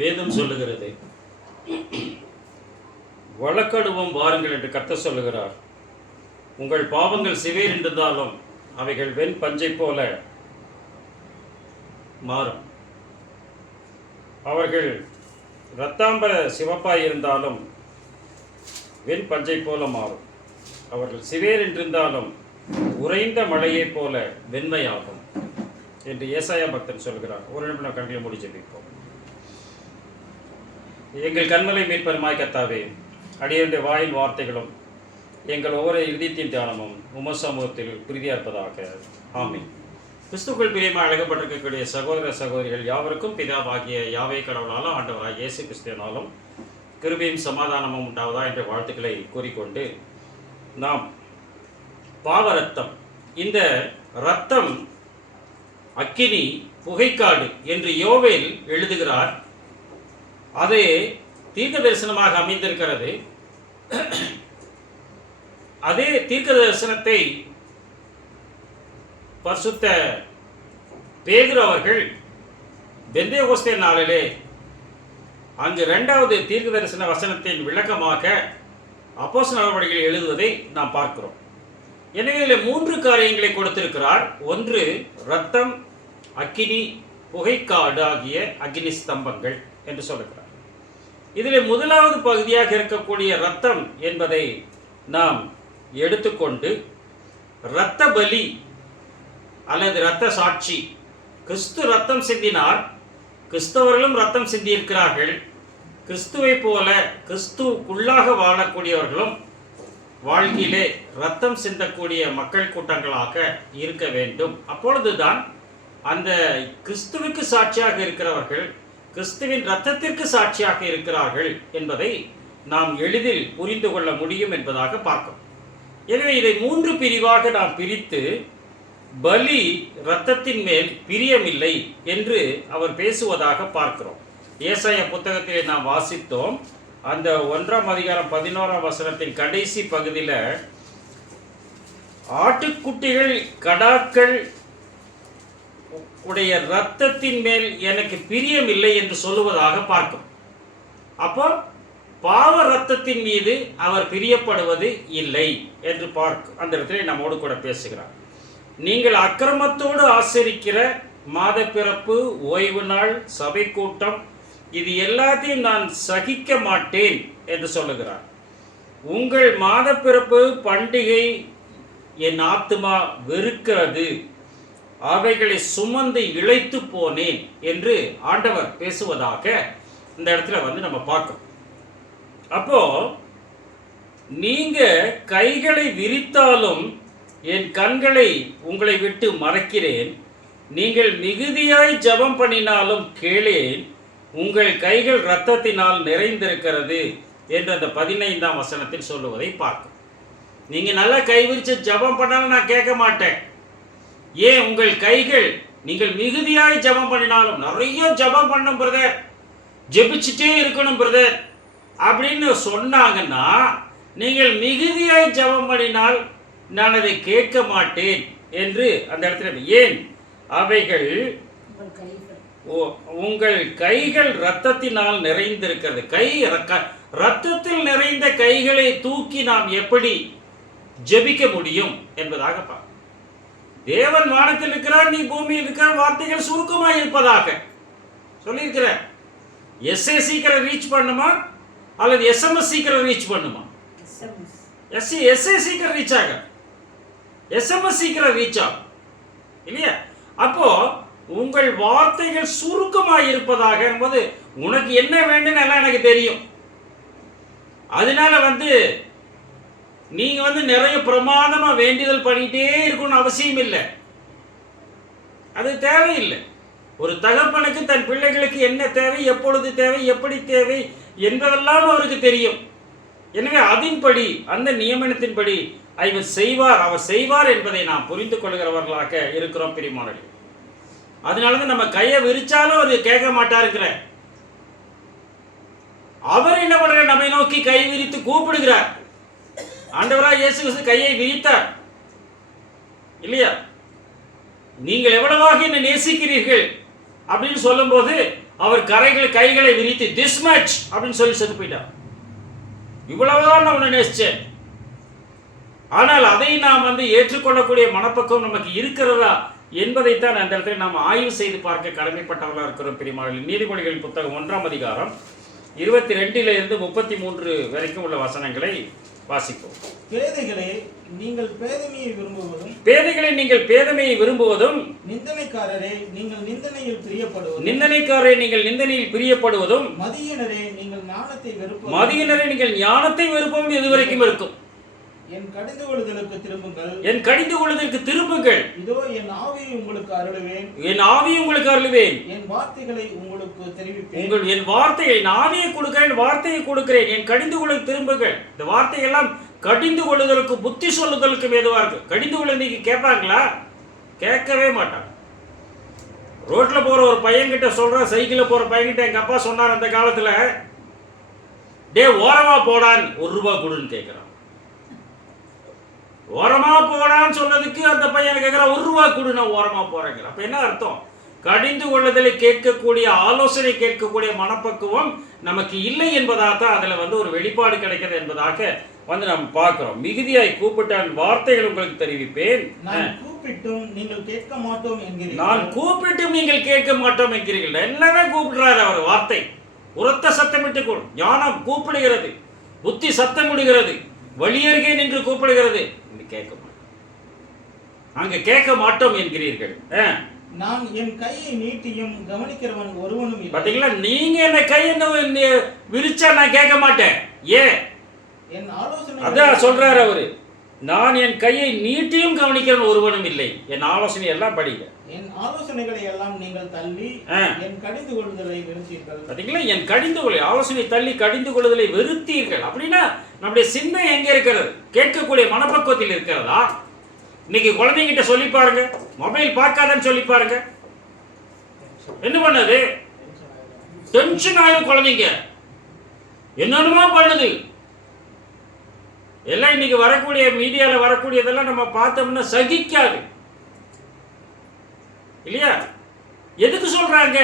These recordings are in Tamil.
வேதம் சொல்லுகிறது, வழக்கடுவோம் வாருங்கள் என்று கர்த்தர் சொல்லுகிறார். உங்கள் பாவங்கள் சிவேர் என்றிருந்தாலும் அவைகள் வெண் பஞ்சை போல மாறும். அவர்கள் இரத்தாம்பர சிவப்பாய் இருந்தாலும் வெண் பஞ்சை போல மாறும். அவர்கள் சிவேர் என்றிருந்தாலும் உறைந்த மழையை போல வெண்மையாகும் என்று ஏசாயா பக்தன் சொல்கிறார். ஒரு நிமிடம் கண்களை மூடி ஜெபிப்போம். எங்கள் கண்மலை மீட்பெருமாய் கர்த்தாவே, அடியனுடைய வாயின் வார்த்தைகளும் எங்கள் ஒவ்வொரு இதயத்தின் தியானமும் உம சமூகத்தில் பிரீதியா இருப்பதாக. ஆமீன். கிறிஸ்துக்குள் பிரியமாக அழைக்கப்பட்டிருக்கக்கூடிய சகோதர சகோதரிகள் யாவருக்கும் பிதாவாகிய யாவே கடவுளாலும் ஆண்டவராக இயேசு கிறிஸ்துவினாலும் கிருபையும் சமாதானமும் உண்டாவதா என்ற வாழ்த்துக்களை கூறிக்கொண்டு, நாம் பாவ ரத்தம், இந்த இரத்தம் அக்கினி புகைக்காடு என்று யோவேல் எழுதுகிறார். அது தீர்க்க தரிசனமாக அமைந்திருக்கிறது. அதே தீர்க்க தரிசனத்தை பரிசுத்த பேதுரு அவர்கள் பெந்தேகோஸ்தே நாளிலே அங்கு இரண்டாவது தீர்க்க தரிசன வசனத்தின் விளக்கமாக அப்போஸ்தலர் நடவடிக்கைகள் எழுதுவதை நாம் பார்க்கிறோம். எனவே இதில் 3 காரியங்களை கொடுத்திருக்கிறார். ஒன்று இரத்தம், அக்கினி, புகைக்காடு ஆகிய அக்னி ஸ்தம்பங்கள் என்று சொல்லுகிறார். இதில் முதலாவது பகுதியாக இருக்கக்கூடிய இரத்தம் என்பதை நாம் எடுத்துக்கொண்டு, இரத்த பலி அல்லது இரத்த சாட்சி, கிறிஸ்து ரத்தம் சிந்தினார், கிறிஸ்தவர்களும் ரத்தம் சிந்தியிருக்கிறார்கள். கிறிஸ்துவை போல கிறிஸ்துவுக்குள்ளாக வாழக்கூடியவர்களும் வாழ்க்கையிலே ரத்தம் சிந்தக்கூடிய மக்கள் கூட்டங்களாக இருக்க வேண்டும். அப்பொழுதுதான் அந்த கிறிஸ்துவுக்கு சாட்சியாக இருக்கிறவர்கள் கிறிஸ்துவின் இரத்தத்திற்கு சாட்சியாக இருக்கிறார்கள் என்பதை நாம் எளிதில் புரிந்து கொள்ள முடியும் என்பதாக பார்க்கிறோம். எனவே இதை 3 பிரிவாக நாம் பிரித்து, பலி இரத்தத்தின் மேல் பிரியமில்லை என்று அவர் பேசுவதாக பார்க்கிறோம். ஏசாயா புத்தகத்திலே நாம் வாசித்தோம். அந்த 1ஆம் அதிகாரம் 11ஆம் வசனத்தின் கடைசி பகுதியில் ஆட்டுக்குட்டிகள் கடாக்கள் உடைய இரத்தத்தின் மேல் எனக்கு பிரியமில்லை என்று சொல்லுவதாக பார்க்கும். அப்போ பாவ இரத்தத்தின் மீது அவர் பிரியப்படுவது இல்லை என்று அந்த இடத்துல நம்மோடு கூட பேசுகிறார். நீங்கள் அக்கிரமத்தோடு ஆசரிக்கிற மாத பிறப்பு, ஓய்வு நாள், சபை கூட்டம், இது எல்லாத்தையும் நான் சகிக்க மாட்டேன் என்று சொல்லுகிறார். உங்கள் மாத பிறப்பு பண்டிகை என் ஆத்துமா வெறுக்கிறது, அவைகளை சுமந்து இழைத்து போனேன் என்று ஆண்டவர் பேசுவதாக இந்த இடத்துல நம்ம பார்க்கிறோம். அப்போ நீங்க கைகளை விரித்தாலும் என் கண்களை உங்களை விட்டு மறைக்கிறேன், நீங்கள் மிகுதியாய் ஜெபம் பண்ணினாலும் கேளேன், உங்கள் கைகள் இரத்தத்தினால் நிறைந்திருக்கிறது என்று அந்த 15ஆம் வசனத்தில் சொல்லுவதை பார்க்கும். நீங்க நல்லா கை விரிச்சு ஜெபம் பண்ணாலும் நான் கேட்க மாட்டேன். ஏன்? உங்கள் கைகள், நீங்கள் மிகுதியாய் ஜெபம் பண்ணினாலும், நிறைய ஜெபம் பண்ணும் பிரதர், ஜெபிச்சுட்டே இருக்கணும் பிரதர் அப்படின்னு சொன்னாங்கன்னா, நீங்கள் மிகுதியாய் ஜெபம் பண்ணினால் நான் அதை கேட்க மாட்டேன் என்று அந்த இடத்துல. ஏன்? அவைகள் உங்கள் கைகள் இரத்தத்தினால் நிறைந்திருக்கிறது. இரத்தத்தில் நிறைந்த கைகளை தூக்கி நாம் எப்படி ஜெபிக்க முடியும் என்பதாக பார்க்க. தேவன் வானத்தில் இருக்கிறார், நீ பூமியில் இருக்கிறார், வார்த்தைகள் சுருக்கமாக இருப்பதாக சொல்லியிருக்கிற. எஸ்ஏ சீக்கிரம் ரீச் பண்ணுமா அல்லது எஸ்எம்எஸ் சீக்கிரம் ரீச் பண்ணுமா? எஸ்ஏ சீக்கிரம் ரீச் ஆக, எஸ்எம்எஸ் சீக்கிரம் ரீச் ஆகும் இல்லையா? அப்போ உங்கள் வார்த்தைகள் சுருக்கமாக இருப்பதாக என்பது, உனக்கு என்ன வேண்டும்னு எல்லாம் எனக்கு தெரியும். அதனால நீங்க நிறைய பிரமாதமா வேண்டுதல் பண்ணிட்டே இருக்கணும்னு அவசியம் இல்லை. அது தேவையில்லை. ஒரு தகப்பனுக்கு தன் பிள்ளைகளுக்கு என்ன தேவை, எப்பொழுது தேவை, எப்படி தேவை என்பதெல்லாம் அவருக்கு தெரியும். எனவே அதன்படி, அந்த நியமனத்தின்படி அவர் செய்வார் என்பதை நாம் புரிந்து கொள்கிறவர்களாக இருக்கிறோம் பிரியமானவர்களே. அதனாலதான் நம்ம கையை விரிச்சாலும் அவர் கேட்க மாட்டாருங்கிற. அவர் என்ன பண்ற, நம்மை நோக்கி கை விரித்து கூப்பிடுகிறார். ஆண்டவராக இயேசு கிறிஸ்து கையை விரித்தார் இல்லையா? நீங்கள் எவ்வளவாக என்னை நேசிக்கிறீர்கள் அப்படின்னு சொல்லும்போது அவர் கைகளை விரித்து திஸ் மேட்ச் அப்படின்னு சொல்லி செத்து போயிட்டார். இவ்வளவுதான் நான் உன்னை நேசிச்சேன். ஆனால் அதை நாம் ஏற்றுக்கொள்ளக்கூடிய மனப்பக்குவம் நமக்கு இருக்கிறதா என்பதைத்தான் அந்த இடத்துல நாம் ஆய்வு செய்து பார்க்க கடமைப்பட்டவர்களாக இருக்கிறோம். பிரியமானவர்களே, நீதிமொழிகளின் புத்தகம் 1ஆம் அதிகாரம் 22 33 வரைக்கும் உள்ள வசனங்களை வாசிப்போம். பேதைகளே நீங்கள் பேதமையை விரும்புவதும் நிந்தனைக்காரரே நீங்கள் நிந்தனையில் பிரியப்படுவதும் மதியினரே நீங்கள் ஞானத்தை வெறுப்பதும் இதுவரைக்கும் இருக்கும். என் கடிந்து கொள்ளுதலுக்கு திரும்புங்கள். இதோ என் ஆவியை உங்களுக்கு அருளுவேன். என் வார்த்தைகளை உங்களுக்கு தெரிவிப்பேன். என் ஆவியை கொடுக்கிறேன், வார்த்தையை கொடுக்கிறேன். என் கடிந்து கொள்ளுதலுக்கு திரும்புங்கள். இந்த வார்த்தையெல்லாம் கடிந்து கொள்ளுதலுக்கு புத்தி சொல்லுதலுக்கு ஏதுவா இருக்கு. கடிந்து கொள்ள நீங்க கேட்பாங்களா? கேட்கவே மாட்டாங்க. ரோட்ல போற ஒரு பையன்கிட்ட சொல்ற, சைக்கிள்ல போற பையன்கிட்ட எங்க அப்பா சொன்னார் அந்த காலத்துல, டே ஓரமா போடான், ₹1 கொடுன்னு கேட்கிறான். ஓரமா போடான்னு சொன்னதுக்கு அந்த பையன் கேட்கிறான், ₹1 கொடு, நான் ஓரமா போறேங்கிற. அப்ப என்ன அர்த்தம்? கடிந்து கொள்ளுதலை கேட்கக்கூடிய, ஆலோசனை கேட்கக்கூடிய மனப்பக்குவம் நமக்கு இல்லை என்பதாகத்தான் அதுல ஒரு வெளிப்பாடு கிடைக்கிறது என்பதாக நாம் பார்க்கிறோம். மிகுதியாய் கூப்பிட்டான் வார்த்தைகள் உங்களுக்கு தெரிவிப்பேன். நான் கூப்பிட்டும் நீங்கள் கேட்க மாட்டோம் என்கிறீர்கள். என்னவே கூப்பிடுறாரு அவர். வார்த்தை உரத்த சத்தமிட்டு ஞானம் கூப்பிடுகிறது, புத்தி சத்தமிடுகிறது, வழியருகே நின்று கூப்பிடுகிறது. கேட்க மாட்டோம், அங்க கேட்க மாட்டோம் என்கிறீர்கள். நான் என் கையை நீட்டியும் கவனிக்கிறவன் ஒருவனும் இல்லை. பாத்தீங்களா? நீங்க என்ன கையை விரிச்சா நான் கேட்க மாட்டேன். ஏன்? என் ஆலோசனை அதான் சொல்றாரு அவரு. நான் என் கையை நீட்டியும் கவனிக்கிறவன் ஒருவனும் இல்லை. என் ஆலோசனை எல்லாம் படிங்க. என் ஆலோசனைகளை எல்லாம் நீங்கள் தள்ளி என் கடிந்து கொள்ளுதலை வெறுத்தீர்கள். பாத்தீங்களா? என் ஆலோசனை தள்ளி கடிந்து கொள்ளுதலை வெறுத்தீர்கள். அப்படின்னா நம்முடைய சிந்தை எங்க இருக்கிறது? கேட்கக்கூடிய மனப்பக்குவத்தில் இருக்கிறதா? இன்னைக்கு குழந்தைங்கிட்ட சொல்லி பாருங்க, மொபைல் பார்க்காதன்னு சொல்லி பாருங்க, என்ன பண்ணது? டென்ஷன் ஆயிடும் குழந்தைங்க, என்னென்னமோ பண்ணுது. எல்லாம் இன்னைக்கு வரக்கூடிய மீடியால வரக்கூடியதெல்லாம் நம்ம பார்த்தோம்னா சகிக்காது இல்லையா? எதுக்கு சொல்றாங்க?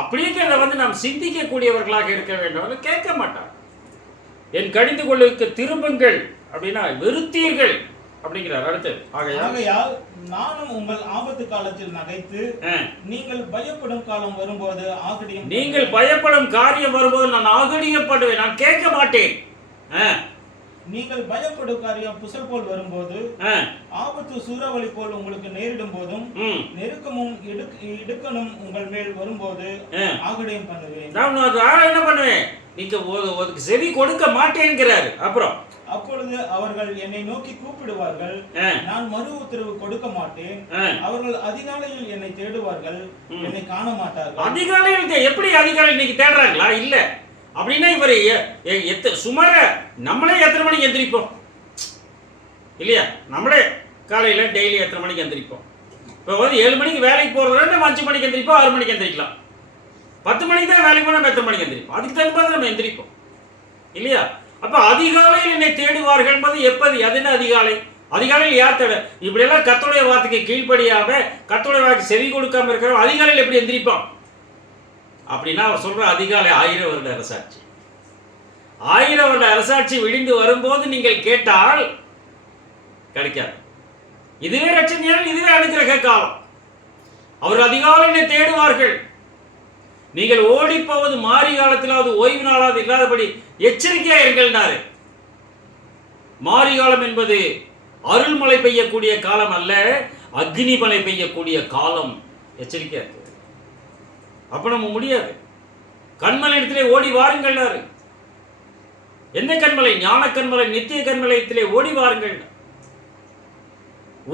அப்படிங்கிறத நாம் சிந்திக்கக்கூடியவர்களாக இருக்க வேண்டும். கேட்க மாட்டார். என் கடிந்து கொள்ளுக்கு திரும்புங்கள் அப்படின்னா வெறுத்தீர்கள் அப்படிங்கிறார். அடுத்து ஆகையால் நானும் உங்கள் ஆபத்து காலத்தில் நகைத்து நீங்கள் பயப்படும் காலம் வரும்போது நான் ஆகடியப்படுவேன். நான் கேட்க மாட்டேன். நீங்கள் பயப்படும் காரியம் புசல் போல் வரும்போது, ஆபத்து சூறாவளி போல் உங்களுக்கு நேரிடும் போதும், நெருக்கமும் இடுக்கணும் உங்கள் மேல் வரும்போது ஆகடியம் பண்ணுவேன். நான் என்ன பண்ணுவேன்? நீங்க செவி கொடுக்க மாட்டேங்கிறாரு. அப்புறம் அப்பொழுது அவர்கள் என்னை நோக்கி கூப்பிடுவார்கள், நான் மறு உத்தரவு கொடுக்க மாட்டேன். அவர்கள் அதிகாலையில் என்னை தேடுவார்கள், என்னை காண மாட்டார்கள். அதிகாலையில் எப்படி? அதிகாலையில் இன்னைக்கு தேடுறாங்களா? இல்ல. அப்படின்னா இவர் சுமார நம்மளே எத்தனை மணிக்கு எந்திரிப்போம் இல்லையா? நம்மளே காலையில டெய்லி எத்தனை மணிக்கு எந்திரிப்போம்? இப்போ 7 மணிக்கு வேலைக்கு போறதுல நம்ம 5 மணிக்கு எந்திரிப்போம், 6 மணிக்கு எந்திரிக்கலாம். 10 மணிக்கு தான் வேலைக்கு போனால் நம்ம எத்தனை மணிக்கு எந்திரிப்போம்? அதுக்கு தகுந்த நம்ம எந்திரிப்போம் இல்லையா? அப்ப அதிகாலையில் என்னை தேடுவார்கள் என்பது எப்போது? அது என்ன அதிகாலை? அதிகாலையில் யார் தேட? இப்படியெல்லாம் கர்த்தருடைய வார்த்தைக்கு கீழ்ப்படியாம, கர்த்தருடைய வார்த்தைக்கு செவி கொடுக்காம இருக்கிறவங்க அதிகாலையில் எப்படி எந்திரிப்பான்? அப்படின்னா அவர் சொல்ற அதிகாலை 1000 வருட அரசாட்சி. 1000 வருட அரசாட்சி விடிந்து வரும்போது நீங்கள் கேட்டால் கிடைக்காது. இதுவே ரட்சணியால், இதுவே அனுக்கிரக காலம். அவர் அதிகாலையை தேடுவார்கள். நீங்கள் ஓடி போவது மாறி காலத்திலாவது ஓய்வு நாளாவது இல்லாதபடி எச்சரிக்கையா இருங்கள்னாரு. மாறி காலம் என்பது அருள்மழை பெய்யக்கூடிய காலம் அல்ல, அக்னி மழை பெய்யக்கூடிய காலம். எச்சரிக்கையா இருக்கு. அப்ப நம்ம முடியாது. கண்மலை இடத்திலே ஓடி வாருங்கள். எந்த கண்மலை? ஞான கண்மலை, நித்திய கண்மலையத்திலே ஓடி வாருங்கள்.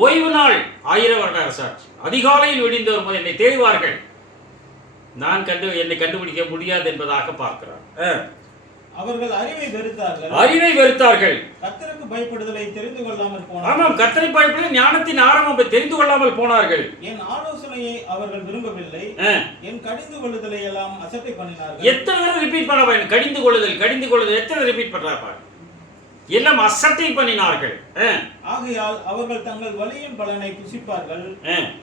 ஓய்வு நாள் 1000 வருட அரசாட்சி. அதிகாலையில் விடிந்து வரும்போது என்னை தேடுவார்கள், என்னை கண்டுபிடிக்க முடியாது என்பதாக பார்க்கிறார். அவர்கள் அறிவை வெறுத்தார்கள். கர்த்தருக்கு பயப்படுதலை தெரிந்து கொள்ளாமல் போனார்கள். ஆமாம், கர்த்தரை பயப்படுதல் ஞானத்தின் ஆரம்பத்தை தெரிந்து கொள்ளாமல் போனார்கள். என் ஆலோசனையை அவர்கள் விரும்பவில்லை, என் கடிந்து கொள்ளுதலை எல்லாம் அசட்டை பண்ணினார்கள். எத்தனை தடவை ரிப்பீட் பண்ண? கடிந்து கொள்ளுதல் எத்தனை ரிப்பீட் பண்றாங்க? எல்லாம் அசட்டை பண்ணினார்கள். ஆகையால் அவர்கள் தங்கள் வழியின் பலனை புசிப்பார்கள்,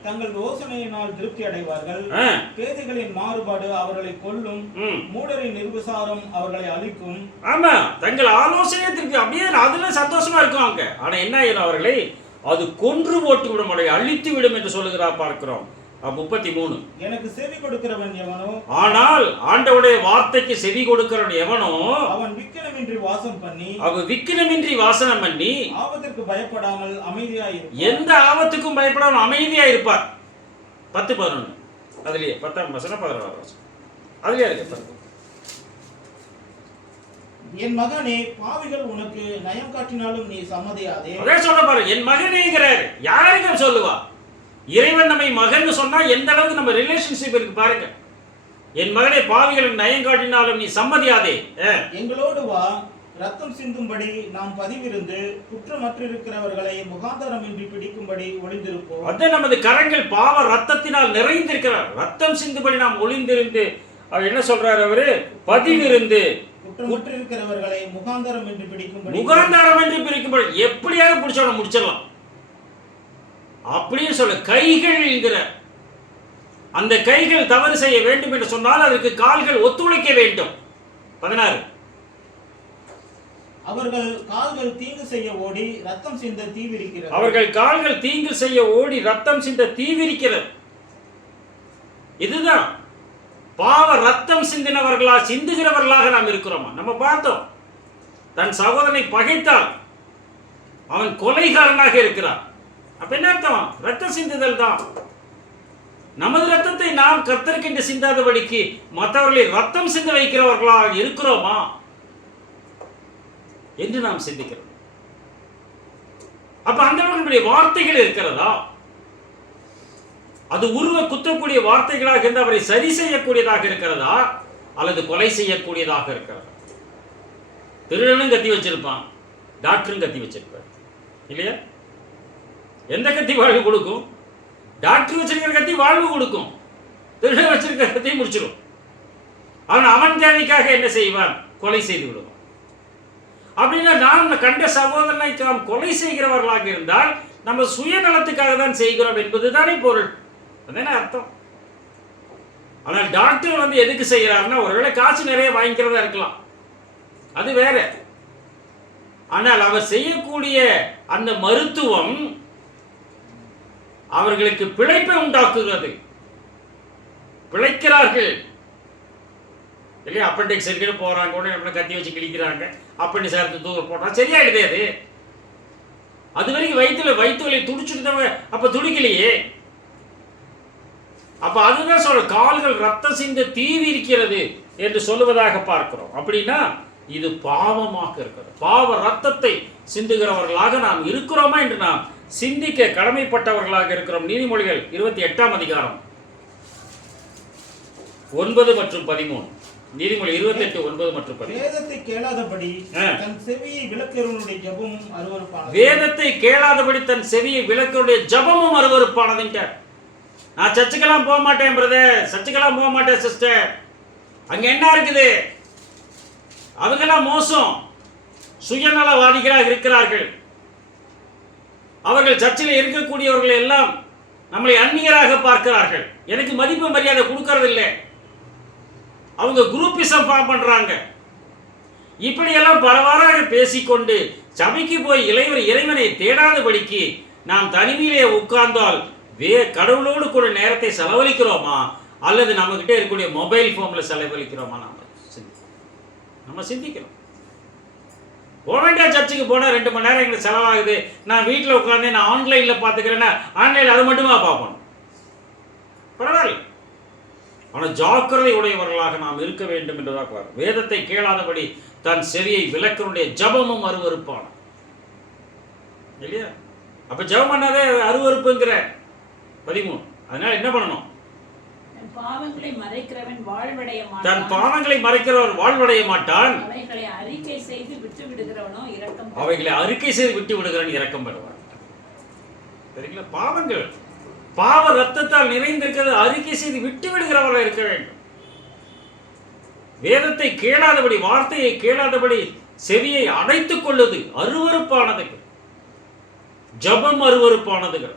தங்கள் யோசனையினால் திருப்தி அடைவார்கள். பேதைகளின் மாறுபாடு அவர்களை கொல்லும், மூடரின் நிர்விசாரம் அவர்களை அழிக்கும். ஆமா, தங்கள் ஆலோசனையை திருப்பி அப்படியே அதுல சந்தோஷமா இருக்குவாங்க. ஆனா என்ன ஆயிரும், அவர்களை அது கொன்று போட்டு விடும், அவர்களை அழித்து விடும் என்று சொல்லுகிறார் பார்க்கிறோம். 33 எனக்கு செவி கொடுக்கிறவன் எவனோ, ஆனால் ஆண்டவருடைய வார்த்தைக்கு செவி கொடுக்கிறவன் எவனோ அவன் விக்கினமின்றி வாசம் பண்ணி, அவன் விக்கினமின்றி வாசனம் பண்ணி ஆபத்திற்கு பயப்படாமல் அமைதியாயிருப்பார். எந்த ஆபத்துக்கும் பயப்படாமல் அமைதியா இருப்பார். 10-11 அதுலயே 10ஆம் வசனம் 11ஆம் வசனம் அதுலயே இருக்கு. என் மகனே, பாவிகள் உனக்கு நயம் காட்டினாலும் நீ சம்மதியாதே. அதே சொல்ல பாரு, என் மகனேங்கிறார். யாருக்கும் சொல்லுவா? இறைவன் நம்மை மகன் சொன்னா எந்த அளவுக்கு நம்ம ரிலேஷன்ஷிப் இருக்கு பாருங்க. என் மகனே, பாவிகளுக்கு நயம் காட்டினாலும் நீ சம்மதியாதே. எங்களோடு வா, ரத்தம் சிந்தும்படி நாம் பதிவிருந்து குற்றமற்றிருக்கிறவர்களை முகாந்தரமின்றி பிடிக்கும்படி ஒளிந்திருப்போம். அது நமது கரங்கள் பாவ ரத்தத்தினால் நிறைந்திருக்கிறார். ரத்தம் சிந்தும்படி நாம் ஒளிந்திருந்து என்ன சொல்றாரு அவரு? பதிவிருந்து குற்றமற்றிருக்கிறவர்களை முகாந்தரமின்றி பிடிக்கும்படி. முகாந்தரமின்றி பிடிக்கும்படி எப்படியாவது பிடிச்சவன முடிச்சிடலாம் அப்படின்னு சொல்ல. கைகள்ங்கிற அந்த கைகள் தவறு செய்ய வேண்டும் என்று சொன்னால் அதற்கு கால்கள் ஒத்துழைக்க வேண்டும். 16 அவர்கள் கால்கள் தீங்கு செய்ய ஓடி ரத்தம் சிந்த தீவிரிக்கிறது. அவர்கள் கால்கள் தீங்கு செய்ய ஓடி ரத்தம் சிந்த தீவிரிக்கிறது. இதுதான் பாவ ரத்தம் சிந்தினவர்களா சிந்துகிறவர்களாக நாம் இருக்கிறோமா? நம்ம பார்த்தோம், தன் சகோதரனை பகைத்தால் அவன் கொலைகாரனாக இருக்கிறான். அப்ப என்ன அர்த்தம்? ரத்த சிந்துதல் தான். நமது ரத்தத்தை நாம் கர்த்தருக்கென்று சிந்தாதபடிக்கு மற்றவர்களை ரத்தம் சிந்த வைக்கிறவர்களாக இருக்கிறோமா என்று நாம் சிந்திக்கிறோம். அப்ப அந்த வார்த்தைகள் இருக்கிறதா? அது உருவ குத்தக்கூடிய வார்த்தைகளாக இருந்து அவரை சரி செய்யக்கூடியதாக இருக்கிறதா அல்லது கொலை செய்யக்கூடியதாக இருக்கிறதா? திருடனும் கத்தி வச்சிருப்பான், டாக்டரும் கத்தி வச்சிருப்பார் இல்லையா? எந்த கத்தி வாழ்வு கொடுக்கும்? டாக்டர் வச்சிருக்கிற கத்தி வாழ்வு கொடுக்கும், திருடன் வச்சிருக்கிற கத்தி முடிச்சிடும். அவன் அவன் தேவைக்காக என்ன செய்வான்? கொலை செய்து விடுவான். அப்படின்னா நாம் கண்ட சகோதரனை நாம் கொலை செய்கிறவர்களாக இருந்தால் நம்ம சுயநலத்துக்காக தான் செய்கிறோம் என்பதுதானே பொருள். அதானே அர்த்தம். ஆனால் டாக்டர் எதுக்கு செய்கிறாருன்னா ஒருவேளை காசு நிறைய வாங்கிக்கிறதா இருக்கலாம், அது வேற. ஆனால் அவர் செய்யக்கூடிய அந்த மருத்துவம் அவர்களுக்கு பிழைப்பை உண்டாக்குகிறது. பிழைக்கிறார்கள் இல்லையா? அப்பெண்டிக்ஸ் இருக்குன்னு போறாங்க, உடனே கத்தி வச்சு கிழிக்கிறாங்க, அப்பெண்டி சேர்த்து தூரம் போட்டா சரியாயிடுது. அது வரைக்கும் வயிற்று வலி துடிச்சுட்டு அப்ப துடிக்கலையே. அப்ப அதுதான் சொல்ற, கால்கள் ரத்த சிந்த தீவிரிக்கிறது என்று சொல்லுவதாக பார்க்கிறோம். அப்படின்னா இது பாவமாக இருக்கிறது. பாவ ரத்தத்தை சிந்துகிறவர்களாக நாம் இருக்கிறோமா என்று நாம் சிந்திக்க கடமைப்பட்டவர்களாக இருக்கிறோம். நீதிமொழிகள் 28ஆம் அதிகாரம் 9 மற்றும் 13. நீதிமொழி 28, 9 மற்றும் 13. வேதத்தை கேளாதபடி தன் செவியை விலக்குறவனுடைய ஜெபமும் அருவருப்பானது. வேதத்தை கேளாதபடி தன் செவியை விலக்குறவனுடைய ஜெபமும் அருவருப்பானதுன்றார். நான் சர்ச்சுக்கெல்லாம் போக மாட்டேன் பிரதர், சர்ச்சுக்கெல்லாம் போக மாட்டேன் சிஸ்டர், அங்க என்ன இருக்குது? அவங்கெல்லாம் மோசம், சுயநலவாதிகளாக இருக்கிறார்கள். அவர்கள் சர்ச்சில் இருக்கக்கூடியவர்கள் எல்லாம் நம்மளை அந்நியராக பார்க்கிறார்கள், எனக்கு மதிப்பு மரியாதை கொடுக்கறது இல்லை, அவங்க குரூப்பிசம் ஃபார்ம் பண்றாங்க. இப்படியெல்லாம் பரவாறாக பேசிக்கொண்டு சபைக்கு போய் இறைவனை தேடாதபடிக்கு நாம் தனிமையிலே உட்கார்ந்தால் கடவுளோடு கூட நேரத்தை செலவழிக்கிறோமா அல்லது நம்ம கிட்ட இருக்கக்கூடிய மொபைல் போன்ல செலவழிக்கிறோமா? நம்ம சிந்திக்கிறோம். போக வேண்டிய சர்ச்சுக்கு போனால் 2 மணி நேரம் எங்களுக்கு செலவாகுது, நான் வீட்டில் உட்காந்து நான் ஆன்லைனில் பார்த்துக்கிறேன்னா ஆன்லைனில் அது மட்டுமா பார்ப்போம்? பரவாயில்ல. ஆனால் ஜாக்கிரதை உடையவர்களாக நாம் இருக்க வேண்டும் என்றுதான் பாருங்கள். வேதத்தை கேளாதபடி தன் செவியை விலக்கனுடைய ஜபமும் அருவருப்பான இல்லையா? அப்ப ஜபம் பண்ணாதே அருவருப்புங்கிற 13. அதனால என்ன பண்ணணும்? தன் பாவங்களை மறைக்கிறவன் வாழ்வடைய மாட்டான். தன் பாவங்களை மறைக்கிறவன் வாழ்வடைய மாட்டான். அவைகளை அறிக்கை செய்து விட்டு விடுகிறவனோ இரக்கம். அவைகளை அறிக்கை செய்து விட்டு விடுகிறவன் இரக்கம் பெறுவான். சரிங்களா? பாவங்கள் பாவ ரத்தத்தால் நிறைந்திருக்கிறது, அறிக்கை செய்து விட்டு விடுகிறவர்களாக இருக்க வேண்டும். வேதத்தை கேளாதபடி, வார்த்தையை கேளாதபடி செவியை அடைத்துக் கொள்ளுது, அருவருப்பானதுங்க. ஜபம் அருவருப்பானதுங்க.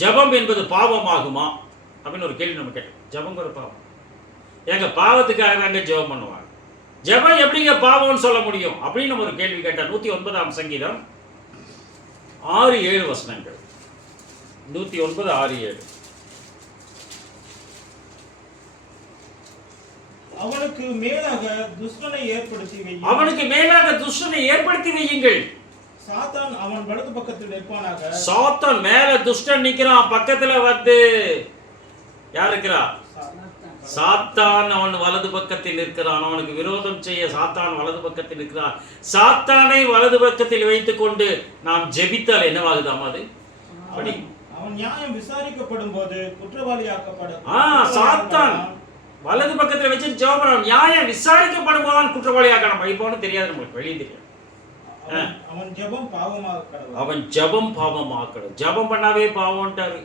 ஜபம் என்பது பாவமாகுமா அப்படின்னு ஒரு கேள்வி நம்ம கேட்டோம். ஜபங்கிற பாவம் எங்க பாவத்துக்காக தாங்க ஜெபம் பண்ணுவாங்க. ஜெபம் எப்படிங்க பாவம்னு சொல்ல முடியும் அப்படின்னு நம்ம ஒரு கேள்வி கேட்டார். 109ஆம் சங்கீதம் 6-7 வசனங்கள். 109, 6-7. அவனுக்கு மேலாக துஷ்டனை ஏற்படுத்தி வையுங்கள். அவனுக்கு மேலாக துஷ்டனை ஏற்படுத்தி வையுங்கள். சாத்தான் அவன் வலது பக்கத்தில் நிற்பானாக. சாத்தான் மேல துஷ்டன் நிக்கிறான், பக்கத்துல வந்து யார் இருக்கிறா? சாத்தான் அவன் வலது பக்கத்தில் இருக்கிறான். அவனுக்கு விரோதம் செய்ய சாத்தான் வலது பக்கத்தில் இருக்கிறான். சாத்தானை வலது பக்கத்தில் வைத்துக் கொண்டு நாம் ஜெபித்தால் என்னவாகுதாம்? அது அவன் நியாயம் விசாரிக்கப்படும் போது குற்றவாளியாக்கப்படும். சாத்தான் வலது பக்கத்தில் வச்சு ஜெபம், நியாயம் விசாரிக்கப்படும் போது குற்றவாளியாக்கணும். இப்போன்னு தெரியாது, நம்மளுக்கு வெளியே தெரியாது. அவன் ஜெபம் பாவமாக்கணும். அவன் ஜெபம் பாவமாக்கணும். ஜெபம் பண்ணாவே பாவம்ட்டாரு.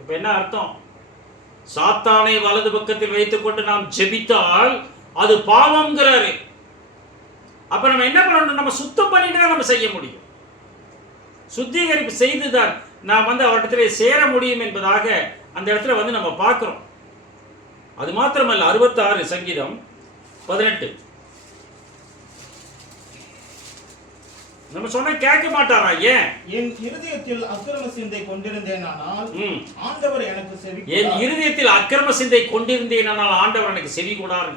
இப்ப என்ன அர்த்தம்? சாத்தானை வலது பக்கத்தில் வைத்துக் கொண்டு நாம் ஜெபித்தால் அது பாவம்ங்கிறாரு. அப்ப நம்ம என்ன பண்ணணும்? நம்ம சுத்தம் பண்ணிட்டு தான் நம்ம செய்ய முடியும். சுத்திகரிப்பு செய்துதான் நாம் வந்து அவரிடத்திலே சேர முடியும் என்பதாக அந்த இடத்துல வந்து நம்ம பார்க்கிறோம். அது மாத்திரமல்ல, 66 சங்கீதம் 18. நம்ம சொன்ன கேட்க மாட்டாரா? ஏன்? என் இருதயத்தில் அக்கிரம சிந்தை கொண்டிருந்தேனானால் ஆண்டவர் எனக்கு செவி கொடார். என் இருதயத்தில் அக்கிரம சிந்தை கொண்டிருந்தேனானால் ஆண்டவர் எனக்கு செவி கொடார்.